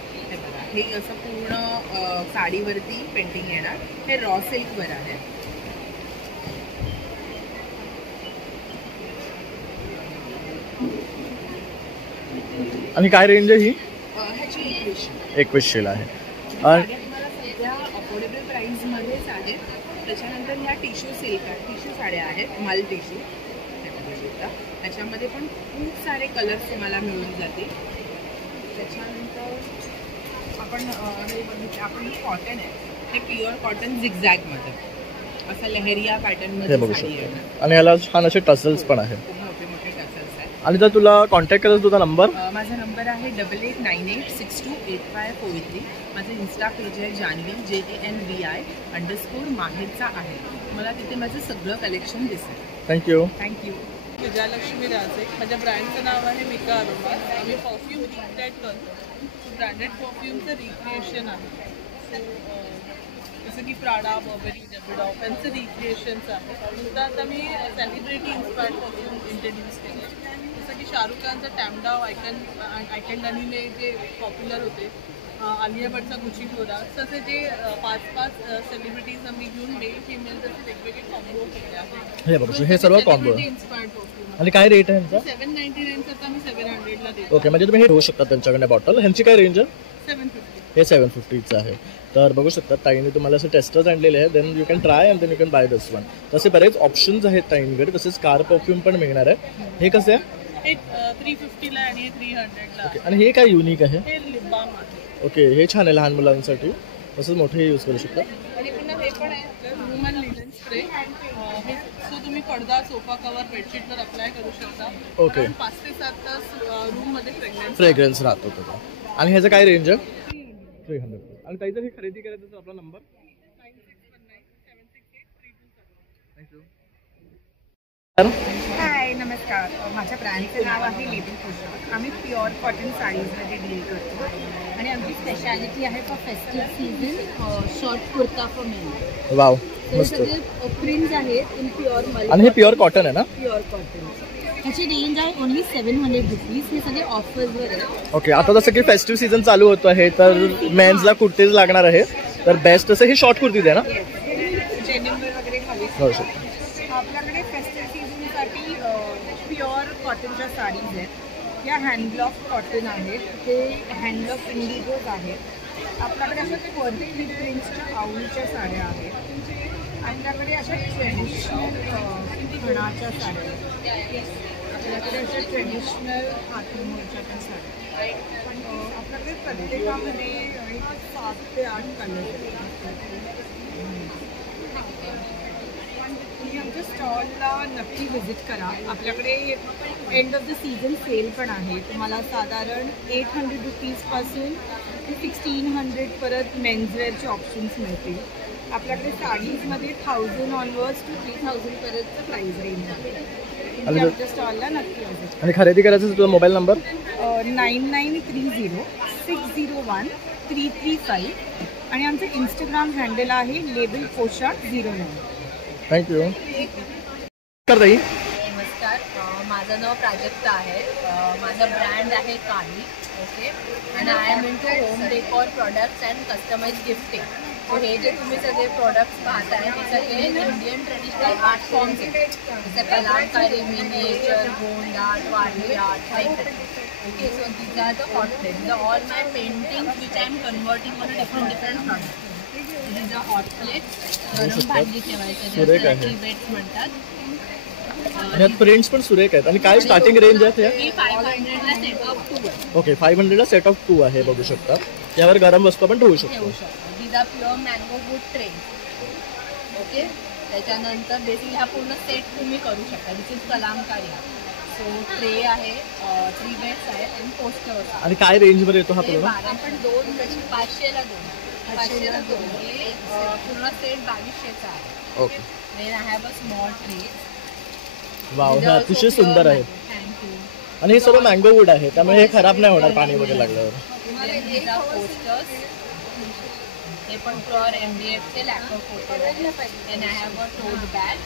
हे असं पूर्ण साडीवरती पेंटिंग येणार. हे रॉ सिल्कवर आहे. आणि काय रेंज आहे ही? ह्याची 2100 आहे. तुम्हाला सध्या अफोर्डेबल प्राईसमध्येच आहे. त्याच्यानंतर ह्या टिश्यू सिल्क आहे, टिश्यू साड्या आहेत, माल टिश्यू. त्याच्यामध्ये पण खूप सारे कलर्स तुम्हाला मिळून जातील. त्याच्यानंतर आपण हे बघितलं, आपण ही कॉटन आहे, हे प्युअर कॉटन झिगझॅगमध्ये असं लहरिया पॅटर्नमध्ये साडी आहे. आणि याला छान असे टसल्स पण आहेत. मोठे मोठे टसल्स आहेत. आणि जर तुला कॉन्टॅक्ट करायचा तुझा नंबर? माझा नंबर आहे 8898628543. माझं इन्स्टा पेज आहे जान्हवी JANVI_ माहेरचा आहे. मला तिथे माझं सगळं कलेक्शन दिसेल. थँक्यू. थँक्यू. विजयालक्ष्मी राजे. माझ्या ब्रँडचं नाव आहे मिका अरोमा. आम्ही परफ्यूम रिक्रिएट करतो. ब्रँडेड परफ्यूमचं रिक्रिएशन आहे. जसं की प्राडा, बर्बरी, डेविडॉफ यांचं रिक्रिएशन्स आहे. सुद्धा आता मी सेलिब्रिटी इन्स्पायर्ड परफ्यूम इंट्रोड्यूस केले. जसं की शाहरुख खानचं टॅमडाव, आयकन डनीले जे पॉप्युलर होते, आलिया भटचा गुची फ्लोरा, तसे जे 5-5 सेलिब्रिटीज आम्ही घेऊन मेल फिमेल जसे वेगवेगळे कॉम्बो केले आहेत. हे सर्व कॉम्बो. आणि काय रेट आहे यांचा? 799 आता आम्ही 700ला देतो. ओके. म्हणजे तुम्ही हे घेऊ शकता त्यांच्याकडे बॉटल. ह्यांची काय रेंज आहे? 750. हे 750चं आहे. तर बघू शकता ताईने तुम्हाला असे टेस्टर्स आणलेले आहेत. Then you can try and then you can buy this one. तसे बरेच ऑप्शन्स आहेत ताईंकडे. तसेच कार परफ्यूम पण मिळणार आहे. हे कसं आहे? हे 350ला आणि हे 300ला. ओके. आणि हे काय युनिक आहे? हे लिप बाम आहे. ओके. हे छान आहे लहान मुलांसाठी. तसंच मोठे यूज करू शकता. आणि पुन्हा हे पण आहे आपलं ह्युमन लिनन स्प्रे. हे सो तुम्ही पडदा, सोफा कवर, बेडशीटवर अप्लाय करू शकता. ओके. 5 ते 7 तास रूममध्ये फ्रेग्रन्स राहतो त्याचा. आणि ह्याचं काय रेंज आहे? 300. आणि ताई जर हे खरेदी करायचं तर आपला नंबर? 9619768327. थँक्यू. हाय, नमस्कार. नमस्कार, माझ्या ब्रँडचं नाव आहे लेबल पोशाख. आम्ही प्युअर कॉटन साडीजमध्ये डील करतो आणि आमची स्पेशालिटी आहे for festive season short kurta for main. Wow, हे मस्त. सगळे प्रिंट्स आहेत इन प्युअर मल. आणि हे प्युअर कॉटन आहे ना? Pure cotton. ह्याची रेंज आहे ओनली 700 रुपीज. हे सगळे ऑफर्सवर आहे. ओके, आता जसं की फेस्टिव्ह सीझन चालू होतो आहे तर मेन्सला कुर्तीज लागणार आहे, तर बेस्ट असं हे शॉर्ट कुर्तीज आहे ना? जेन्युन वगैरे खाली. हो. आपल्याकडे फेस्टिव्ह सीझनसाठी प्युअर कॉटनच्या साडीज आहेत. या हँडब्लॉक कॉटन आहेत, ते हँडब्लॉक इंडिगोज आहेत. आपल्याकडे अशा ते वरती प्रिंट्सच्या आवळीच्या साड्या आहेत. आपल्याकडे अशा ट्रेडिशनल खणाच्या साड्या आहेत. आपल्याकडे अशा ट्रेडिशनल हातमोरच्या पण साड्या आहेत. आपल्याकडे प्रत्येकामध्ये 7 ते 8 कलर आहेत. तुम्ही आमच्या स्टॉलला नक्की व्हिजिट करा. आपल्याकडे end of the season sale पण आहे. तुम्हाला साधारण 800 रुपीजपासून ते 1600 परत मेन्सवेअरचे ऑप्शन्स मिळतील. आपल्याकडे साडीजमध्ये 1000 ऑनवर्ड्स टू 3000 पर्यंतचं प्राईस रेंज आहे. तुम्ही आमच्या स्टॉलला नक्की व्हिजिट. आणि खरेदी करायचं तुझा मोबाईल नंबर 9930 601 335 आणि आमचं इंस्टाग्राम हँडल आहे लेबल पोशाख 09. थँक्यू. करताई. नमस्कार, माझं नाव प्राजक्ता आहे. माझा ब्रँड आहे काली. ओके, आणि I am into home decor products and customize gifting. So हे जे तुम्ही सगळे प्रोडक्ट्स पाहताय हे सगळे इंडियन ट्रेडिशनल आर्ट फॉर्म्स आहेत, जसं कलाकारी, miniature, Gond art, Warli art, okay. So these are the hot plates. These are all my paintings which I am converting on a different products. These are hot plates. गरम भांडी ठेवायचं, वेट्स म्हणतात. आणि प्रिंट्स पण सुरेख आहेत. आणि काय स्टार्टिंग रेंज आहे? 500ला सेट ऑफ 2 आहे. ओके, 500ला सेट ऑफ 2 आहे, बघू शकता. यावर गरम वस्तू पण ठेवू शकतो. These are pure mango wood tray. Okay, त्याच्यानंतर बेसिकली हा पूर्ण सेट तुम्ही करू शकता. दिस इज कलामकारी. सो ट्रे आहे, 3 बेड्स आहेत आणि पोस्टर. आणि काय रेंजवर येतो हा पूर्ण? आपण 500ला 2 हे पूर्ण सेट 2200चा आहे. Okay. Then I have a small tray. Wow, हे अतिशय सुंदर आहे. आणि हे सर्व मँगो वूड आहे, त्यामुळे हे खराब नाही होणार पाणी वगैरे लागल्यावर. पोस्टर्स हे पण प्युअर MDFचे लॅकर फोटो आहे. Then I have a tote bag.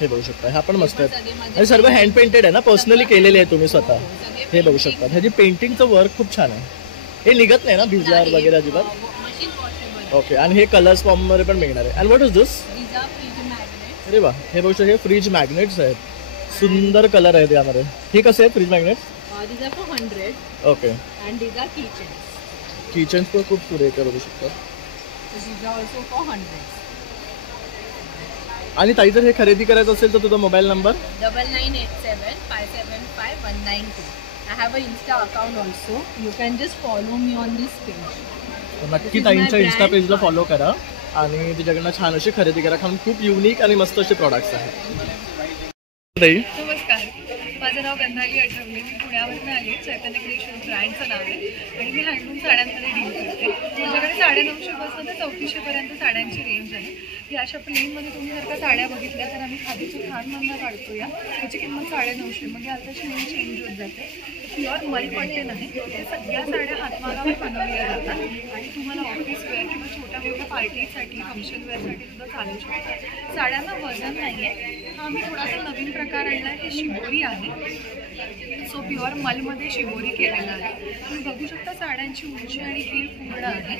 हे बघू शकता, हा पण मस्त आहे. आणि सर्व हँड पेंटेड आहे ना, पर्सनली केलेले आहे तुम्ही स्वतः. हे बघू शकता, ह्याची पेंटिंगचं वर्क खूप छान आहे. हे निघत नाही ना भिजल्यावर वगैरे अजिबात? Machine washable. ओके. आणि हे कलर्स फॉर्म मध्ये पण मिळणार आहे. अँड व्हॉट इज दिस? अरे वा, हे बघू शकता, हे फ्रीज मॅग्नेट्स आहेत. सुंदर कलर आहेत यामध्ये. हे कसे आहेत fridge magnet? These are for 100. ओके. And these are keychains. Keychains पण खूप सुरेख आहे, बघू शकता. These are also for 100. आणि ताई जर हे खरेदी करायचं असेल तर तुझा mobile number? 9987 575 192. I have an Insta account also. You can just follow me on this page. नक्की ताईंच्या इन्स्टा पेजला फॉलो करा आणि तिच्याकडनं छान अशी खरेदी करा, कारण खूप युनिक आणि मस्त असे प्रॉडक्ट्स आहेत. नमस्कार, माझं नाव गंधाली आठवले. मी पुण्यावरून आले. चैतन्य क्रिएशन ब्रँडचं नाव आहे आणि मी हँडलूम साड्यांमध्ये डील करते. माझ्याकडे 950पासून ते 3400पर्यंत साड्यांची रेंज आहे. ही अशा प्लेनमध्ये तुम्ही जर का साड्या बघितल्या तर आम्ही खादीच्या खानमधनं काढतो या. त्याची किंमत 950. मग आताची रेंज चेंज होत जाते. प्युअर मल कॉटन आहे. हे सगळ्या साड्या हातमागावर बनवल्या जातात आणि तुम्हाला ऑफिस वेअर किंवा छोट्या मोठ्या पार्टीसाठी, फंक्शन वेअरसाठी सुद्धा चालू शकतात. साड्यांना वजन नाही आहे. हा आम्ही थोडासा नवीन प्रकार आणला आहे. हे शिबोरी आहे. सो प्युअर मलमध्ये शिबोरी केलेला आहे. तुम्ही बघू शकता साड्यांची उंची आणि घेर पूर्ण आहे.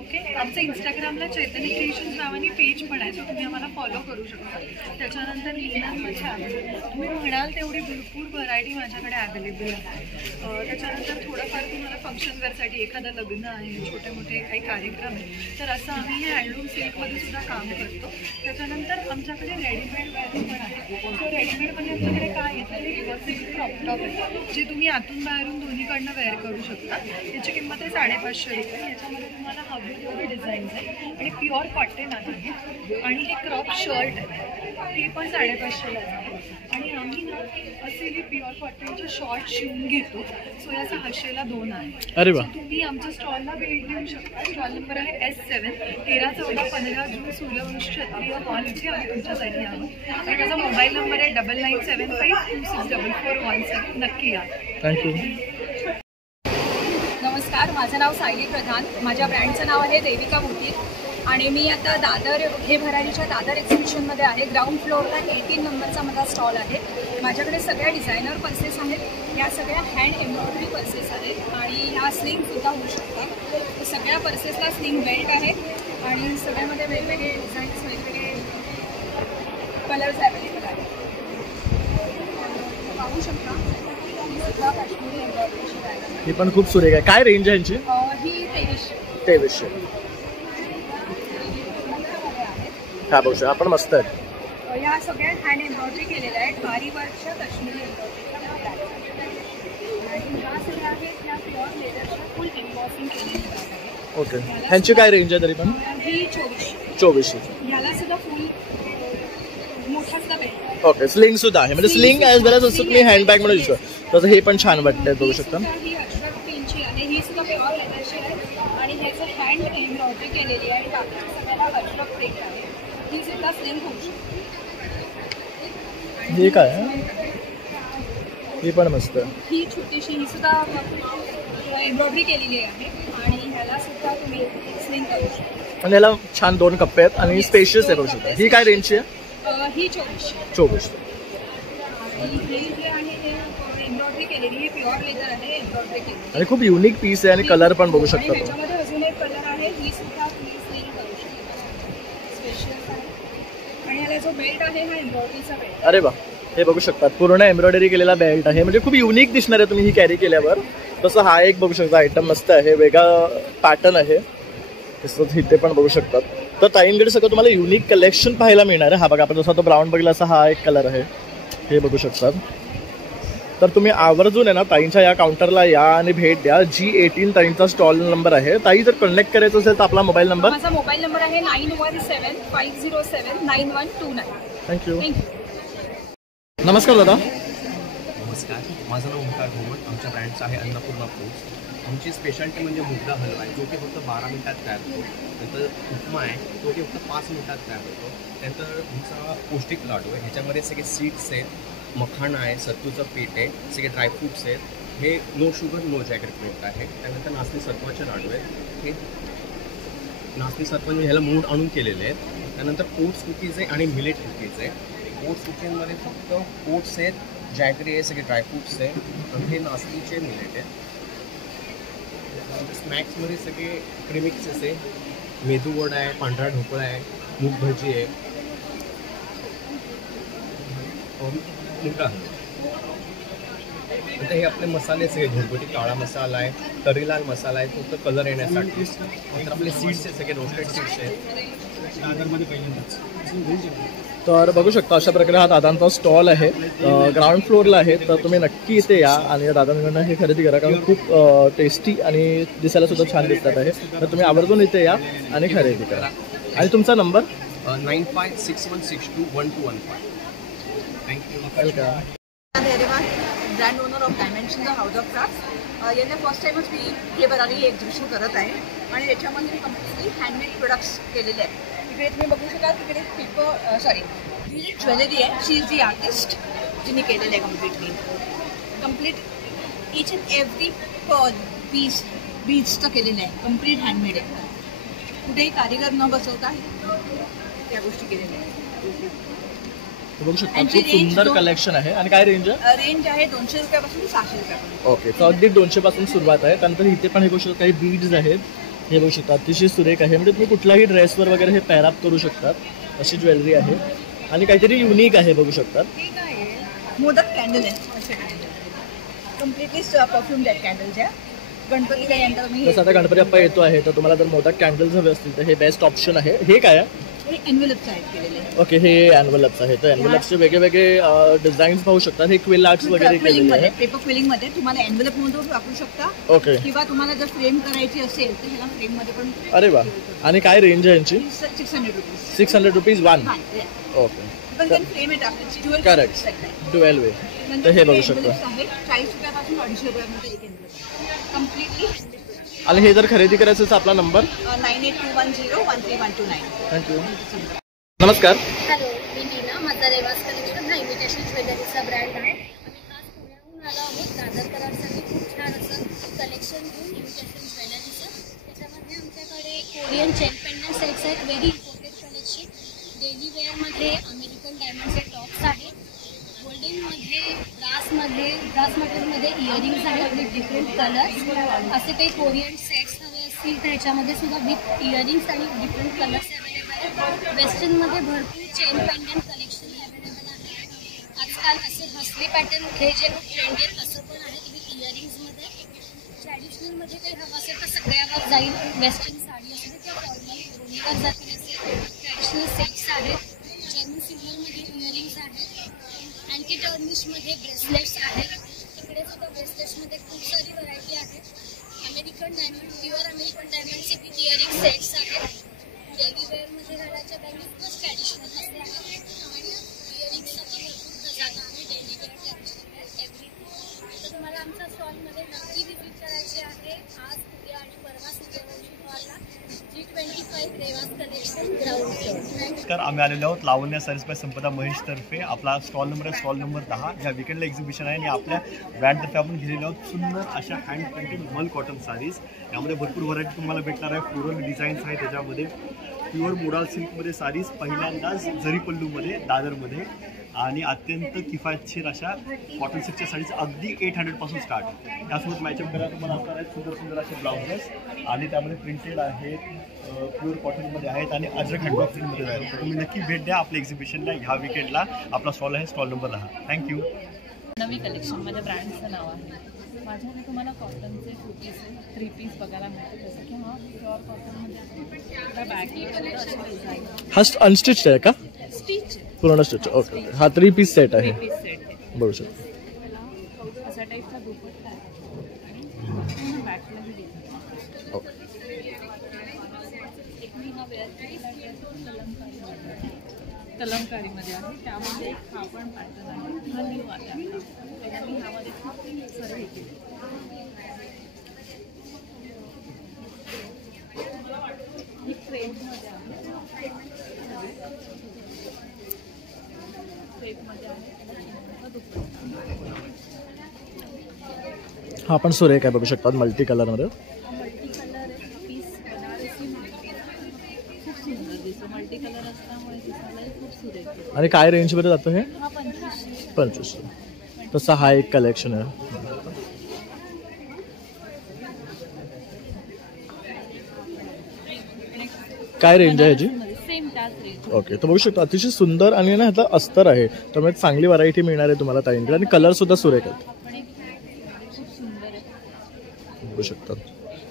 ओके. आमचं इंस्टाग्रामला चैतन्य क्रिएशन्स नावाने पेज पण आहे, सो तुम्ही आम्हाला फॉलो करू शकता. त्याच्यानंतर लिननमध्ये तुम्ही म्हणाल तेवढी भरपूर व्हरायटी माझ्याकडे अवेलेबल आहे. त्याच्यानंतर थोडंफार तुम्हाला फंक्शन वेअरसाठी एखादं लग्न आहे, छोटे मोठे काही कार्यक्रम आहे, तर असं आम्ही हँडलूम सिल्कमध्ये सुद्धा काम करतो. त्याच्यानंतर आमच्याकडे रेडीमेड वेअर पण आहे. सो रेडीमेडमध्ये आपल्याकडे काय येतं, एक रिव्हर्सिबल क्रॉप टॉप आहे जे तुम्ही आतून बाहेरून दोन्हीकडनं वेअर करू शकता. याची किंमत आहे 550 रुपये. याच्यामध्ये तुम्हाला हवी तेवढी डिझाईन्स आहे आणि प्युअर कॉटन आहे आणि हे क्रॉप शर्ट आहे. हे पण 550ला आहे. आणि आम्ही ना असे हे प्युअर कॉटनचे शॉर्ट शिवून घेतो. सो याचा 500ला 2 आहे. अरे वा. तुम्ही आमच्या स्टॉलला भेट देऊ शकता. स्टॉल नंबर आहे S7, 13, 14, 15 जून सूर्यवंशी क्षत्रिय हॉल इथे आम्ही तुमच्यासाठी आहोत. आणि माझा मोबाईल नंबर आहे 9975264417. नक्की या. थँक्यू. नमस्कार, माझं नाव सायली प्रधान. माझ्या ब्रँडचं नाव आहे देविका बुटीक आणि मी आता दादर हे भरारीच्या दादर एक्झिबिशनमध्ये आहे. ग्राउंड फ्लोअरला 18 नंबरचा माझा स्टॉल आहे. माझ्याकडे सगळ्या डिझायनर पर्सेस आहेत. या सगळ्या हँड एम्ब्रॉयडरी पर्सेस आहेत आणि ह्या स्लिंगसुद्धा होऊ शकतात. सगळ्या पर्सेसला स्लिंग बेल्ट आहे आणि सगळ्यामध्ये वेगवेगळे डिझाईन्स, वेगवेगळे कलर्स अवेलेबल आहेत. पाहू शकता सुद्धा काश्मीरी एम्ब्रॉयडरीची बॅग आहे. ही पण खूप सुरेख आहे. काय रेंज आहे यांची? ही 2300. 2300. हा बघू आपण मस्त आहे. या सगळ्या हँड एम्ब्रॉयडरी केलेल्या आहेत. भारी वर्कच्या काश्मीरी एम्ब्रॉयडरी आणि ह्या सगळ्या आहेत त्या प्युअर लेदरच्या फुल एम्बॉसिंग केलेल्या आहेत. ओके. ह्यांची काय रेंज आहे तरी पण? ही 2400. 2400. याला सुद्धा फुल मोठाचा बेल्ट. ओके. स्लिंग सुद्धा आहे, म्हणजे स्लिंग ॲज वेल एज असं तुम्ही हँडबॅग म्हणून यूज करता. तसं हे पण छान वाटतंय, बघू शकता. ही 18 आहे. ही सुद्धा प्युअर लेदरची आहे आणि ह्याचं हँड एम्ब्रॉयडरी केलेली आहे आणि बाकी सगळ्याला अजरक प्रिंट आहे. ही सुद्धा स्लिंग होऊ शकते. हे काय आहे? ही पण मस्त. ही छोटीशी, ही सुद्धा एम्ब्रॉयडरी केलेली आहे आणि ह्याला सुद्धा तुम्ही स्लिंग करू शकता. आणि याला छान 2 कप्पे आहेत आणि स्पेशियस आहे, बघू शकता. ही काय रेंजची आहे? ही 2400. 2400. आणि हे जे आहे ते एम्ब्रॉयडरी केलेली, हे प्युअर लेदर आहे, एम्ब्रॉयडरी केलेली आणि खूप युनिक पीस आहे आणि कलर पण बघू शकता. त्याच्यामध्ये अजून एक कलर आहे. ही सुद्धा तुम्ही स्लिंग करू शकता. स्पेशल आहे. आणि याला जो बेल्ट आहे हा एम्ब्रॉयडरीचा बेल्ट. अरे वा. हे बघू शकतात, पूर्ण एम्ब्रॉयडरी केलेला बेल्ट आहे, म्हणजे खूप युनिक दिसणार आहे तुम्ही ही कॅरी केल्यावर. तसं हा एक बघू शकता आयटम मस्त आहे, वेगळा पॅटर्न आहे. तसंच इथे पण बघू शकतात. तर ताईंकडे सगळं तुम्हाला युनिक कलेक्शन पाहायला मिळणार आहे. हा बघा, आपण जसा तो ब्राऊन बघितला असा हा एक कलर आहे, हे बघू शकतात. तर तुम्ही आवर्जून आहे ना ताईंच्या या काउंटरला या आणि भेट द्या. G18 ताईंचा स्टॉल नंबर आहे. ताई जर कनेक्ट करायचं असेल तर आपला मोबाईल नंबर? माझा मोबाईल नंबर आहे 9175079129. थँक्यू. नमस्कार दादा. नमस्कार, माझं नाव ओंकार घोमट. आमच्या ब्रँडचं आहे अन्नपूर्णा फूड्स. आमची स्पेशालिटी म्हणजे मुगदा हलवा आहे, जो की फक्त 12 मिनिटात तयार होतो. नंतर उपमा आहे, तो की फक्त 5 मिनिटात तयार होतो. त्यानंतर तुमचा पौष्टिक लाडू आहे, ह्याच्यामध्ये सगळे सीड्स आहेत, मखाणा आहे, सत्तूचं पीठ आहे, सगळे ड्रायफ्रूट्स आहेत. हे नो शुगर नो जॅगरीट आहे. त्यानंतर नाचणी सत्वाचे लाडू आहेत, हे नाचणी सत्वाने ह्याला मूड आणून केलेले आहेत. त्यानंतर ओट्स कुकीज आहे आणि मिलेट कुकीज आहे. ओट्स कुकीजमध्ये फक्त ओट्स आहेत, जॅगरी आहे, सगळे ड्रायफ्रूट्स आहे आणि हे नाचणीचे मिलेट आहे. स्नॅक्समध्ये सगळे प्रीमिक्सेस आहे, मेदू वडा आहे, पांढरा ढोकळा आहे, मूग भजी आहे, मुगा. नंतर हे आपले मसाले सगळे घरगुती काळा मसाला आहे, तरीलाल मसाला आहे, फक्त कलर येण्यासाठी. नंतर आपले सीड्स आहेत, सगळे रोस्टेड सीड्स आहेत. दादरमध्ये पहिल्यांदाच. तर बघू शकता अशा प्रकारे हा दादांचा स्टॉल आहे, ग्राउंड फ्लोअरला आहे. तर तुम्ही नक्की इथे या आणि दादांकडनं हे खरेदी करा, कारण खूप टेस्टी आणि दिसायला सुद्धा छान दिसतात आहे. तर तुम्ही आवर्जून इथे या आणि खरेदी करा. आणि तुमचा number? 9561621215. Thank you. Welcome. Brand owner of dimension house of craft. यांना फर्स्ट टाईमच मी हे बरारी एक्झिबिशन करत आहे आणि याच्यामध्ये मी कम्प्लिटली हँडमेड प्रोडक्ट्स केलेले आहेत. तिकडे तुम्ही बघू शकाल, तिकडे ही ज्वेलरी आहे, शी इज दी आर्टिस्ट जिने केलेलं आहे complete each and every pearl बीड्सचं केलेलं आहे, कम्प्लीट हँडमेड आहे. कुठेही कारिगर न बसवता त्या गोष्टी केलेल्या आहेत. बघू शकता खूप सुंदर कलेक्शन आहे. आणि काय रेंज आहे? रेंज आहे 200 रुपयापासून 600 रुपयापर्यंत. ओके. तर अगदी 200 पासून सुरुवात आहे. त्यानंतर इथे पण हे बघू शकता काही बीड्स आहेत, हे बघू शकता अतिशय सुरेख आहे, म्हणजे तुम्ही कुठल्याही ड्रेसवर वगैरे हे पॅरअप करू शकतात अशी ज्वेलरी आहे. आणि काहीतरी युनिक आहे, बघू शकतात. मोदक कॅन्डल आहे, कम्प्लिटली परफ्यूम दॅट कॅन्डल्स आहे. गणपतीला यंदा मी जसं आता गणपती बाप्पा येतो आहे, तर तुम्हाला जर मोदक कॅन्डल्स हवे असतील तर हे बेस्ट ऑप्शन आहे. हे काय आहे? हे एन्व्हलप्स आहेत केलेले. ओके. हे एन्व्हलप्स आहे. तर एन्व्हलप्सचे वेगवेगळे डिझाईन्स पाहू शकता. हे क्विल आर्ट्स वगैरे केलेले आहे, पेपर क्विलिंगमध्ये तुम्हाला एन्व्हलप मधून वापरू शकता. ओके. किंवा तुम्हाला जर फ्रेम करायची असेल तर ह्याला फ्रेम मध्ये पण. अरे वा. आणि काय रेंज आहे यांची? 600 rupees. 600 rupees one. Okay. Frame आहे टाकायची ड्युअल करेक्ट ड्युअल वे. तर हे बघू शकतो 40 रुपयापासून 250 रुपयामध्ये एक एनवेलप कम्प्लिटली. आणि हे जर खरेदी करायचं तर आपला नंबर 9821013129. थँक्यू. नमस्कार. हॅलो, मी नीना. माझा रेवाज कलेक्शन हा इमिटेशन ज्वेलरीचा ब्रँड आहे. आम्ही खास पुण्याहून आलो आहोत दादरकरांसाठी खूप छान असं कलेक्शन घेऊन इमिटेशन ज्वेलरीचं. त्याच्यामध्ये आमच्याकडे कोरियन चेन पेंडंट सेट्स आहेत, व्हेरी इम्पोर्टेड कलेक्शन. डेली वेअरमध्ये अमेरिकन डायमंडचे टॉप्स आहेत, गोल्डनमध्ये ब्रास मटेरियलमध्ये इयरिंग्स आहेत विथ डिफरंट कलर्स. असे काही कोरियन सेट्स हवे असतील तर ह्याच्यामध्ये सुद्धा विथ इयरिंग्स आणि डिफरंट कलर्स अवेलेबल आहेत. वेस्टर्नमध्ये भरपूर चेन पेंडंट कलेक्शन अवेलेबल आहे. आजकाल असे हसले पॅटर्न हे जे ट्रेंड आहेत तसं पण आहे विथ इयरिंग्समध्ये. ट्रॅडिशनलमध्ये काही हवं असेल तर सगळ्यावर जाईल. वेस्टर्न साडी असेल किंवा फॉर्मल रोनीवर जातील असे ट्रॅडिशनल सेट्स आहेत. जर्मन सिल्वरमध्ये इयरिंग्स आहेत. अँटी टर्निशमध्ये ब्रेसलेट्स आहेत. इकडे सुद्धा ब्रेसलेट्समध्ये खूप सारी व्हरायटी आहे. अमेरिकन डायमंड प्युअर अमेरिकन डायमंडचे विथ इयरिंग सेट्स आहेत. डेली वेअरमध्ये घालायच्या बॅगेस ट्रॅडिशनल असे आहेत. इयरिंग्ससाठी भरपूर खजाना आहे. Daily wear traditional everything. तर तुम्हाला आमच्या स्टॉलमध्ये नक्की व्हिजिट करायची आहे. आज उद्या आणि परवा सूर्यवंशी हॉलला G25 रेवाज कलेक्शन ग्राउंड फ्लोर. नमस्कार. आम्ही आलेलो आहोत लावण्या सारीज बाय संपदा महेश तर्फे. आपला स्टॉल नंबर आहे स्टॉल नंबर 10. या विकेंडला एक्झिबिशन आहे आणि आपल्या ब्रँडतर्फे आपण घेतलेले आहोत सुंदर अशा हँड पेंटेड मल कॉटन साडीज. यामध्ये भरपूर व्हरायटी तुम्हाला भेटणार आहे. फ्लोरल डिझाईन्स आहे त्याच्यामध्ये. प्युअर मोडाल सिल्कमध्ये साडीज पहिल्यांदाच जरी पल्लूमध्ये दादरमध्ये आणि अत्यंत किफायतशीर अशा कॉटन सिल्कच्या साडीज अगदी 800 पासून स्टार्ट आहे. त्यासोबत मॅचअप करायला तुम्हाला असणार आहेत सुंदर सुंदर असे ब्लाउजेस आणि त्यामध्ये प्रिंटेड आहेत, प्युअर कॉटनमध्ये आहेत आणि अजरक हँडवर्क प्रिंटमध्ये आहेत. तर तुम्ही नक्की भेट द्या आपल्या एक्झिबिशनला. ह्या विकेंडला आपला स्टॉल आहे स्टॉल नंबर 10. थँक्यू. नवी कलेक्शन माझ्या ब्रँडचं नाव आहे. माझ्याकडे तुम्हाला कॉटनचे 2 पीस 3 पीस बघायला मिळते. जसं की हा प्युअर कॉटनमध्ये आहे. बॅगला हा अनस्टिच्ड आहे का? स्टिच पूर्ण स्टिच. ओके. हा 3 पीस सेट आहे. 3 पीस सेट आहे. बघू शकतो. असा टाईपचा दुपट्टा आहे आणि बॅगला दिली. एक मी हा वेअर केलेला ड्रेस कलमकारीमध्ये आहे. त्यामध्ये एक हा पण पॅटर्न आहे. हा न्यू आला आहे. त्याच्यामध्ये ह्यामध्ये खूप सर्व हे केले. ही क्रेपमध्ये आहे. हा पण सुरेख आहे बघू शकतात मल्टी कलरमध्ये. मल्टी कलर आहे. पीस बनारसी खूप सुंदर दिसतो. मल्टी कलर असल्यामुळे दिसायला खूप सुरेख. आणि काय रेंजमध्ये जातं हे? हा 2500. 2500. तसं हा एक कलेक्शन आहे. काय रेंज आहे ह्याची? सेम त्याच रेंज. ओके. तर बघू शकता अतिशय सुंदर आणि ना ह्याचा अस्तर आहे. त्यामुळे चांगली व्हरायटी मिळणार आहे तुम्हाला ताईंकडे आणि कलर सुद्धा सुरेख आहेत. खूप सुंदर आहे. बघू शकतात.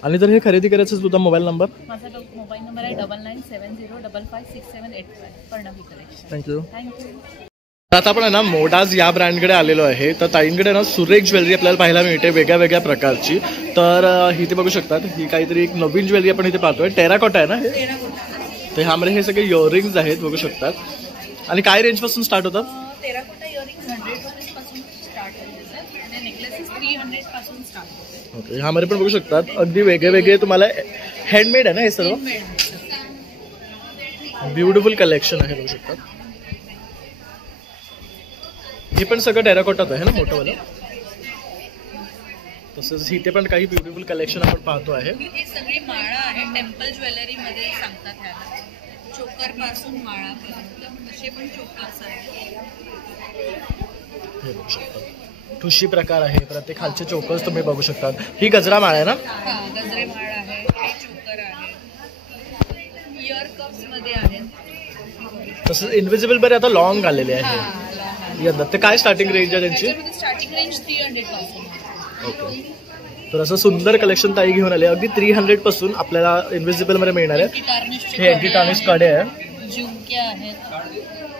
आणि जर हे खरेदी करायचं तुझा मोबाईल नंबर? माझा मोबाईल नंबर आहे 9970556785. प्रणवी कलेक्शन. थँक्यू. थँक्यू. आता आपण ना मोडाज या ब्रँडकडे आलेलो आहे. तर ताईंकडे ना सुरेख ज्वेलरी आपल्याला पाहायला मिळते वेगळ्या वेगळ्या प्रकारची. तर इथे बघू शकतात ही काहीतरी एक नवीन ज्वेलरी आपण इथे पाहतोय. टेराकोटा आहे ना हे? तर ह्यामध्ये हे सगळे इयरिंग्स आहेत बघू शकतात. आणि काय रेंज पासून स्टार्ट होतात? टेराकोटा इयरिंग्स 100 रुपीजपासून स्टार्ट होते आणि नेकलेसेस 300 पासून स्टार्ट होते. ओके. ह्यामध्ये पण बघू शकतात अगदी वेगळे वेगळे तुम्हाला हँडमेड आहे ना हे सर्व? ब्युटिफुल कलेक्शन आहे बघू शकतात. हे पण सगळं टेराकोटाच आहे ना मोठंवालं? तसंच इथे पण काही ब्युटिफुल कलेक्शन आपण पाहतो आहे. ही सगळी माळा आहे. टेम्पल ज्वेलरी मध्ये सांगतात ह्याला. चोकर पासून माळापर्यंत असे पण चोकर्स आहेत. हे बघू शकता ठुशी प्रकार आहे. प्रत्येक खालचे चोकर्स तुम्ही बघू शकतात. ही गजरा माळ आहे ना? हा गजरे माळ आहे. हे चोकर आहे. इयर कप्स मध्ये आहेत. तसंच इनविजिबल बरे आता लॉंग आलेले आहे. ते काय स्टार्टिंग रेंज आहे त्यांची? स्टार्टिंग रेंज 300 पासून. ओके. तर असं सुंदर कलेक्शन ताई घेऊन आले. अगदी 300 पासून आपल्याला इन्व्हिजिबल मध्ये मिळणार आहे. हे अँटी टार्निश कडे आहे. झुमके आहेत.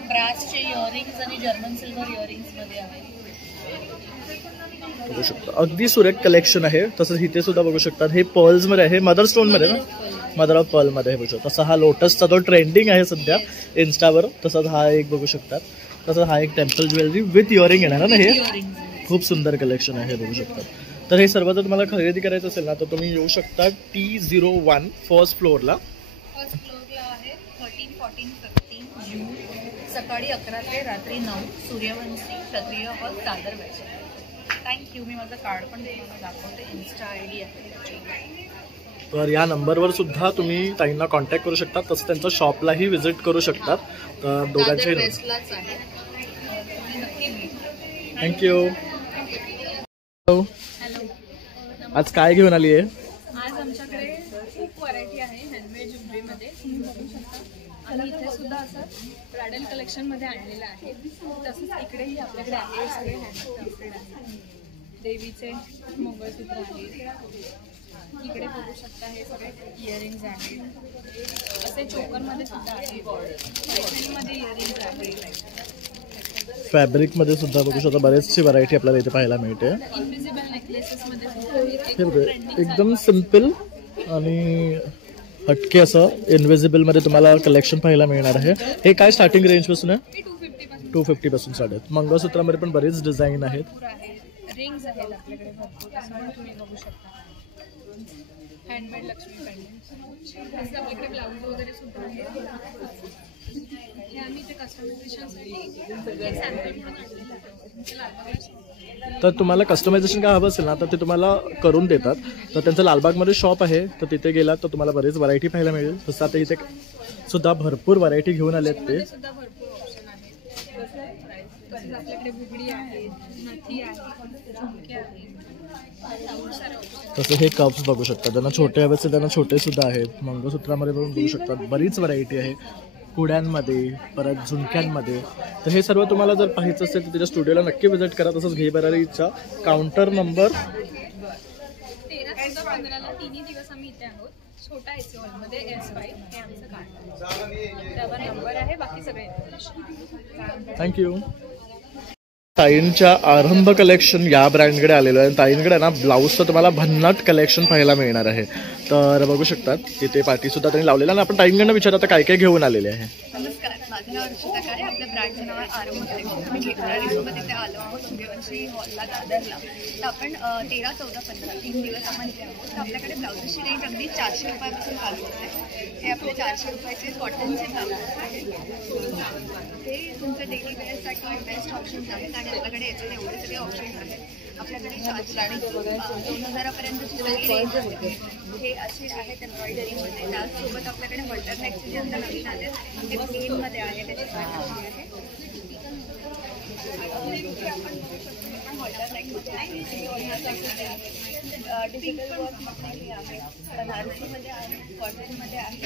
ब्रासचे इयरिंग्स आणि जर्मन सिल्वर इयरिंग्स मध्ये आहेत. बघू शकता अगदी सुरेख कलेक्शन आहे. तसंच इथे सुद्धा बघू शकतात हे पर्ल्स मध्ये आहे, मदर स्टोन मध्ये ना, मदर ऑफ पर्ल मध्ये बघू शकता. तसा हा लोटसचा जो ट्रेंडिंग आहे सध्या इन्स्टावर, तसंच हा एक बघू शकतात. तसंच हा एक टेम्पल ज्वेलरी विथ इयरिंग येणार ना, हे खूप सुंदर कलेक्शन आहे बघू शकतात. तर हे सर्व जर तुम्हाला खरेदी करायचं असेल ना तर तुम्ही येऊ शकता T01 फर्स्ट फ्लोअरला. आहे 13, 14, 15 जून सकाळी 11 ते रात्री 9 सूर्यवंशी क्षत्रिय हॉल दादर वेस्ट. थँक्यू. मी माझं कार्ड पण तुम्हाला दाखवते, इन्स्टा ID आहे. तर या नंबरवर सुद्धा तुम्ही ताईंना कॉन्टॅक्ट करू शकता. तसं त्यांच्या शॉपलाही व्हिजिट करू शकतात. तर दोघांचे थँक्यू. आज काय घेऊन आली आहे? आज आमच्याकडे खूप व्हरायटी आहे हँडमेड ज्वेलरीमध्ये, तुम्ही बघू शकता. आणि इथे सुद्धा असं ब्रायडल कलेक्शनमध्ये आणलेलं आहे. तसंच इकडेही आपल्याकडे आहे सगळे हँडमेड आहे. देवीचे मंगळसूत्र आहे, इकडे बघू शकता हे सगळे इयरिंग्स आहेत. असे चोकरमध्ये सुद्धा आहे, पैठणीमध्ये इयरिंग्स आहे. फॅब्रिकमध्ये सुद्धा बघू शकता बरेचशी व्हरायटी आपल्याला इथे पाहायला मिळते. इनविजिबल नेकलेसेसमध्ये हे बघा एकदम सिम्पल आणि हटके असं इनविजिबलमध्ये तुम्हाला कलेक्शन पाहायला मिळणार आहे. हे काय स्टार्टिंग रेंजपासून आहे? 250 पासून स्टार्ट आहेत. मंगळसूत्रामध्ये पण बरेच डिझाईन आहेत. रिंग्स आहेत आपल्याकडे भरपूर, तुम्ही बघू शकता. हँडमेड लक्ष्मी पेंडंट आपल्याकडे ब्लाऊज वगैरे सुद्धा आहे. हे आम्ही ते कस्टमायझेशनसाठी सॅम्पल तर तुम्हाला कस्टमायझेशन काय हवं असेल ना तर ते तुम्हाला करून देतात. तर त्यांचं लालबागमध्ये शॉप आहे, तर तिथे गेलात तर तुम्हाला बरेच व्हरायटी पाहायला मिळेल. तसं आता इथे सुद्धा भरपूर व्हरायटी घेऊन आले आहेत ते. आपल्याकडे बुगडी आहे, नथी आहे, झुमके आहे. तसं हे कप्स बघू शकता, त्यांना छोटे हवे असेल त्यांना छोटे सुद्धा आहेत. मंगळसूत्रामध्ये पण बघू शकतात बरीच व्हरायटी आहे, कुड्यांमध्ये परत झुमक्यांमध्ये. तर हे सर्व तुम्हाला जर पाहायचं असेल तर त्याच्या स्टुडिओला नक्की व्हिजिट करा. तसंच घे बरारीचा काउंटर नंबर 13-15 तिन्ही दिवस आम्ही इथे आहोत. छोटा AC हॉलमध्ये S5 हे आमचं कार्ड, त्यावर नंबर आहे. बाकी सगळे थँक्यू. ताईंच्या आरंभ कलेक्शन या ब्रँडकडे आलेलो आहे. ताईंकडे ना ब्लाऊजचं तुम्हाला भन्नाट कलेक्शन पाहायला मिळणार आहे. तर बघू शकतात तिथे पार्टी सुद्धा त्यांनी लावलेला. आणि आपण ताईंकडनं विचारत आता काय काय घेऊन आलेले आहे. नमस्कार, माझं नाव रक्षिता काळे. आपल्या ब्रँडचं नाव आहे आरंभ कलेक्शन. आम्ही घेतराडीसोबत इथे आलो आहोत सूर्यवंशी हॉलला दादरला. तर आपण 13, 14, 15 3 दिवस आपण इथे आहोत. तर आपल्याकडे ब्लाउजेसची रेंज अगदी 400 रुपयापासून चालू होते. हे आपले 400 रुपयाचे कॉटनचे ब्लाउज आहेत. हे तुमचं डेली वेअरसाठी बेस्ट ऑप्शन्स आहेत. आणि आपल्याकडे याच्यात एवढे सगळे ऑप्शन्स आहेत. आपल्याकडे 2000पर्यंतची सगळी रेंज आहे. हे असे आहेत एम्ब्रॉयडरीमध्ये. त्याचसोबत आपल्याकडे वॉटरनेकचे जे आता नवीन आले ते प्लेनमध्ये आहे, त्याची प्राइस आहे. डिजिटल वर्कमध्ये आहे, बनारसीमध्ये आहे, कॉटनमध्ये आहे.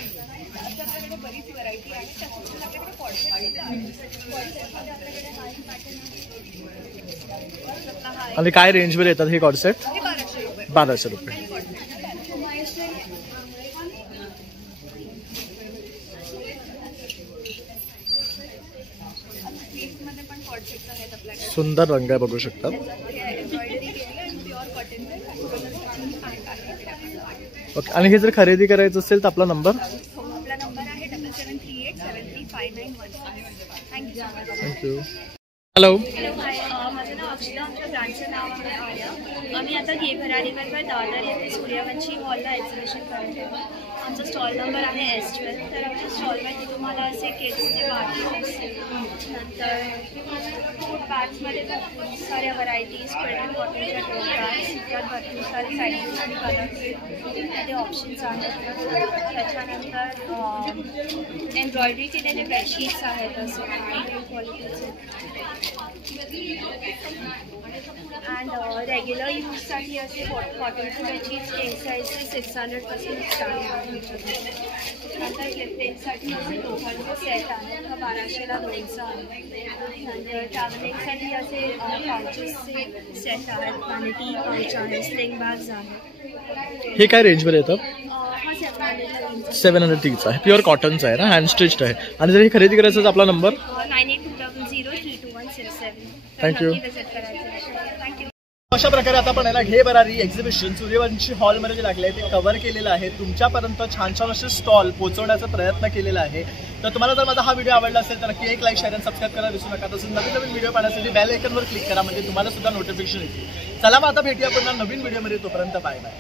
अशा आपल्याकडे बरीच व्हरायटी आहे. त्याच्यातून आपल्याकडे कॉटनमध्ये आपल्याकडे आणि काय रेंजवर येतात हे कॉर्ड सेट? 1200 रुपये. सुंदर रंग आहे बघू शकता. ओके. आणि हे जर खरेदी करायचं असेल तर आपला नंबर? आपला नंबर आहे 7738735915. थँक्यू. हॅलो. माझं नाव अक्षता. आमच्या ब्रँडचं नाव आहे आर्या. आम्ही आता घे भरारीवर दादर येथे सूर्यवंशी हॉलला एक्झिबिशन करत आहोत. आमचा स्टॉल नंबर आहे S12. तर आमच्या स्टॉलमध्ये तुम्हाला असे किड्सचे बाटल्स, नंतर फूड बॅग्समध्ये भरपूर साऱ्या व्हरायटीज, स्पेडल कॉटनच्या टोन बॅग्स, त्यात भरपूर सारे साईजेस आणि कलर्समध्ये ऑप्शन्स आहेत. त्याच्यानंतर एम्ब्रॉयडरी केलेले बेडशीट्स आहेत असे प्रीमियम क्वालिटीचे. अँड रेग्युलर यूजसाठी असे कॉटनचे बेडशीट्स king साईजचे 600पासून स्टार्ट आहे. नंतर गिफ्टिंगसाठी असे लोखंडचे सेट आहेत, 1200ला 2चा आहे. नंतर ट्रॅव्हलिंगसाठी असे पाउचेसचे सेट आहेत, वॅनिटी पाउच आहे, स्लिंग बॅग्स आहेत. हे काय रेंजवर येतात? हा 730 आहे. प्युअर कॉटनचा आहे ना, हँड स्टिच्ड आहे. आणि जर हे खरेदी करायचं तर आपला नंबर? 9820032167. थँक्यू. थँक्यू. अशा प्रकारे आता आपण याला घे भरारी एक्झिबिशन सूर्यवंशी हॉलमध्ये जे लागले आहे ते कव्हर केलेलं आहे. तुमच्यापर्यंत छान छान असे स्टॉल पोहोचवण्याचा प्रयत्न केलेला आहे. तर तुम्हाला जर माझा हा व्हिडिओ आवडला असेल तर नक्की एक लाईक, शेअर आणि सबस्क्राईब करायला विसरू नका. तसंच नवीन नवीन व्हिडिओ पाहण्यासाठी बेल आयकॉनवर क्लिक करा म्हणजे तुम्हाला सुद्धा नोटिफिकेशन येतील. चला मग आता भेटूया पुन्हा नवीन व्हिडिओमध्ये. तोपर्यंत बाय बाय.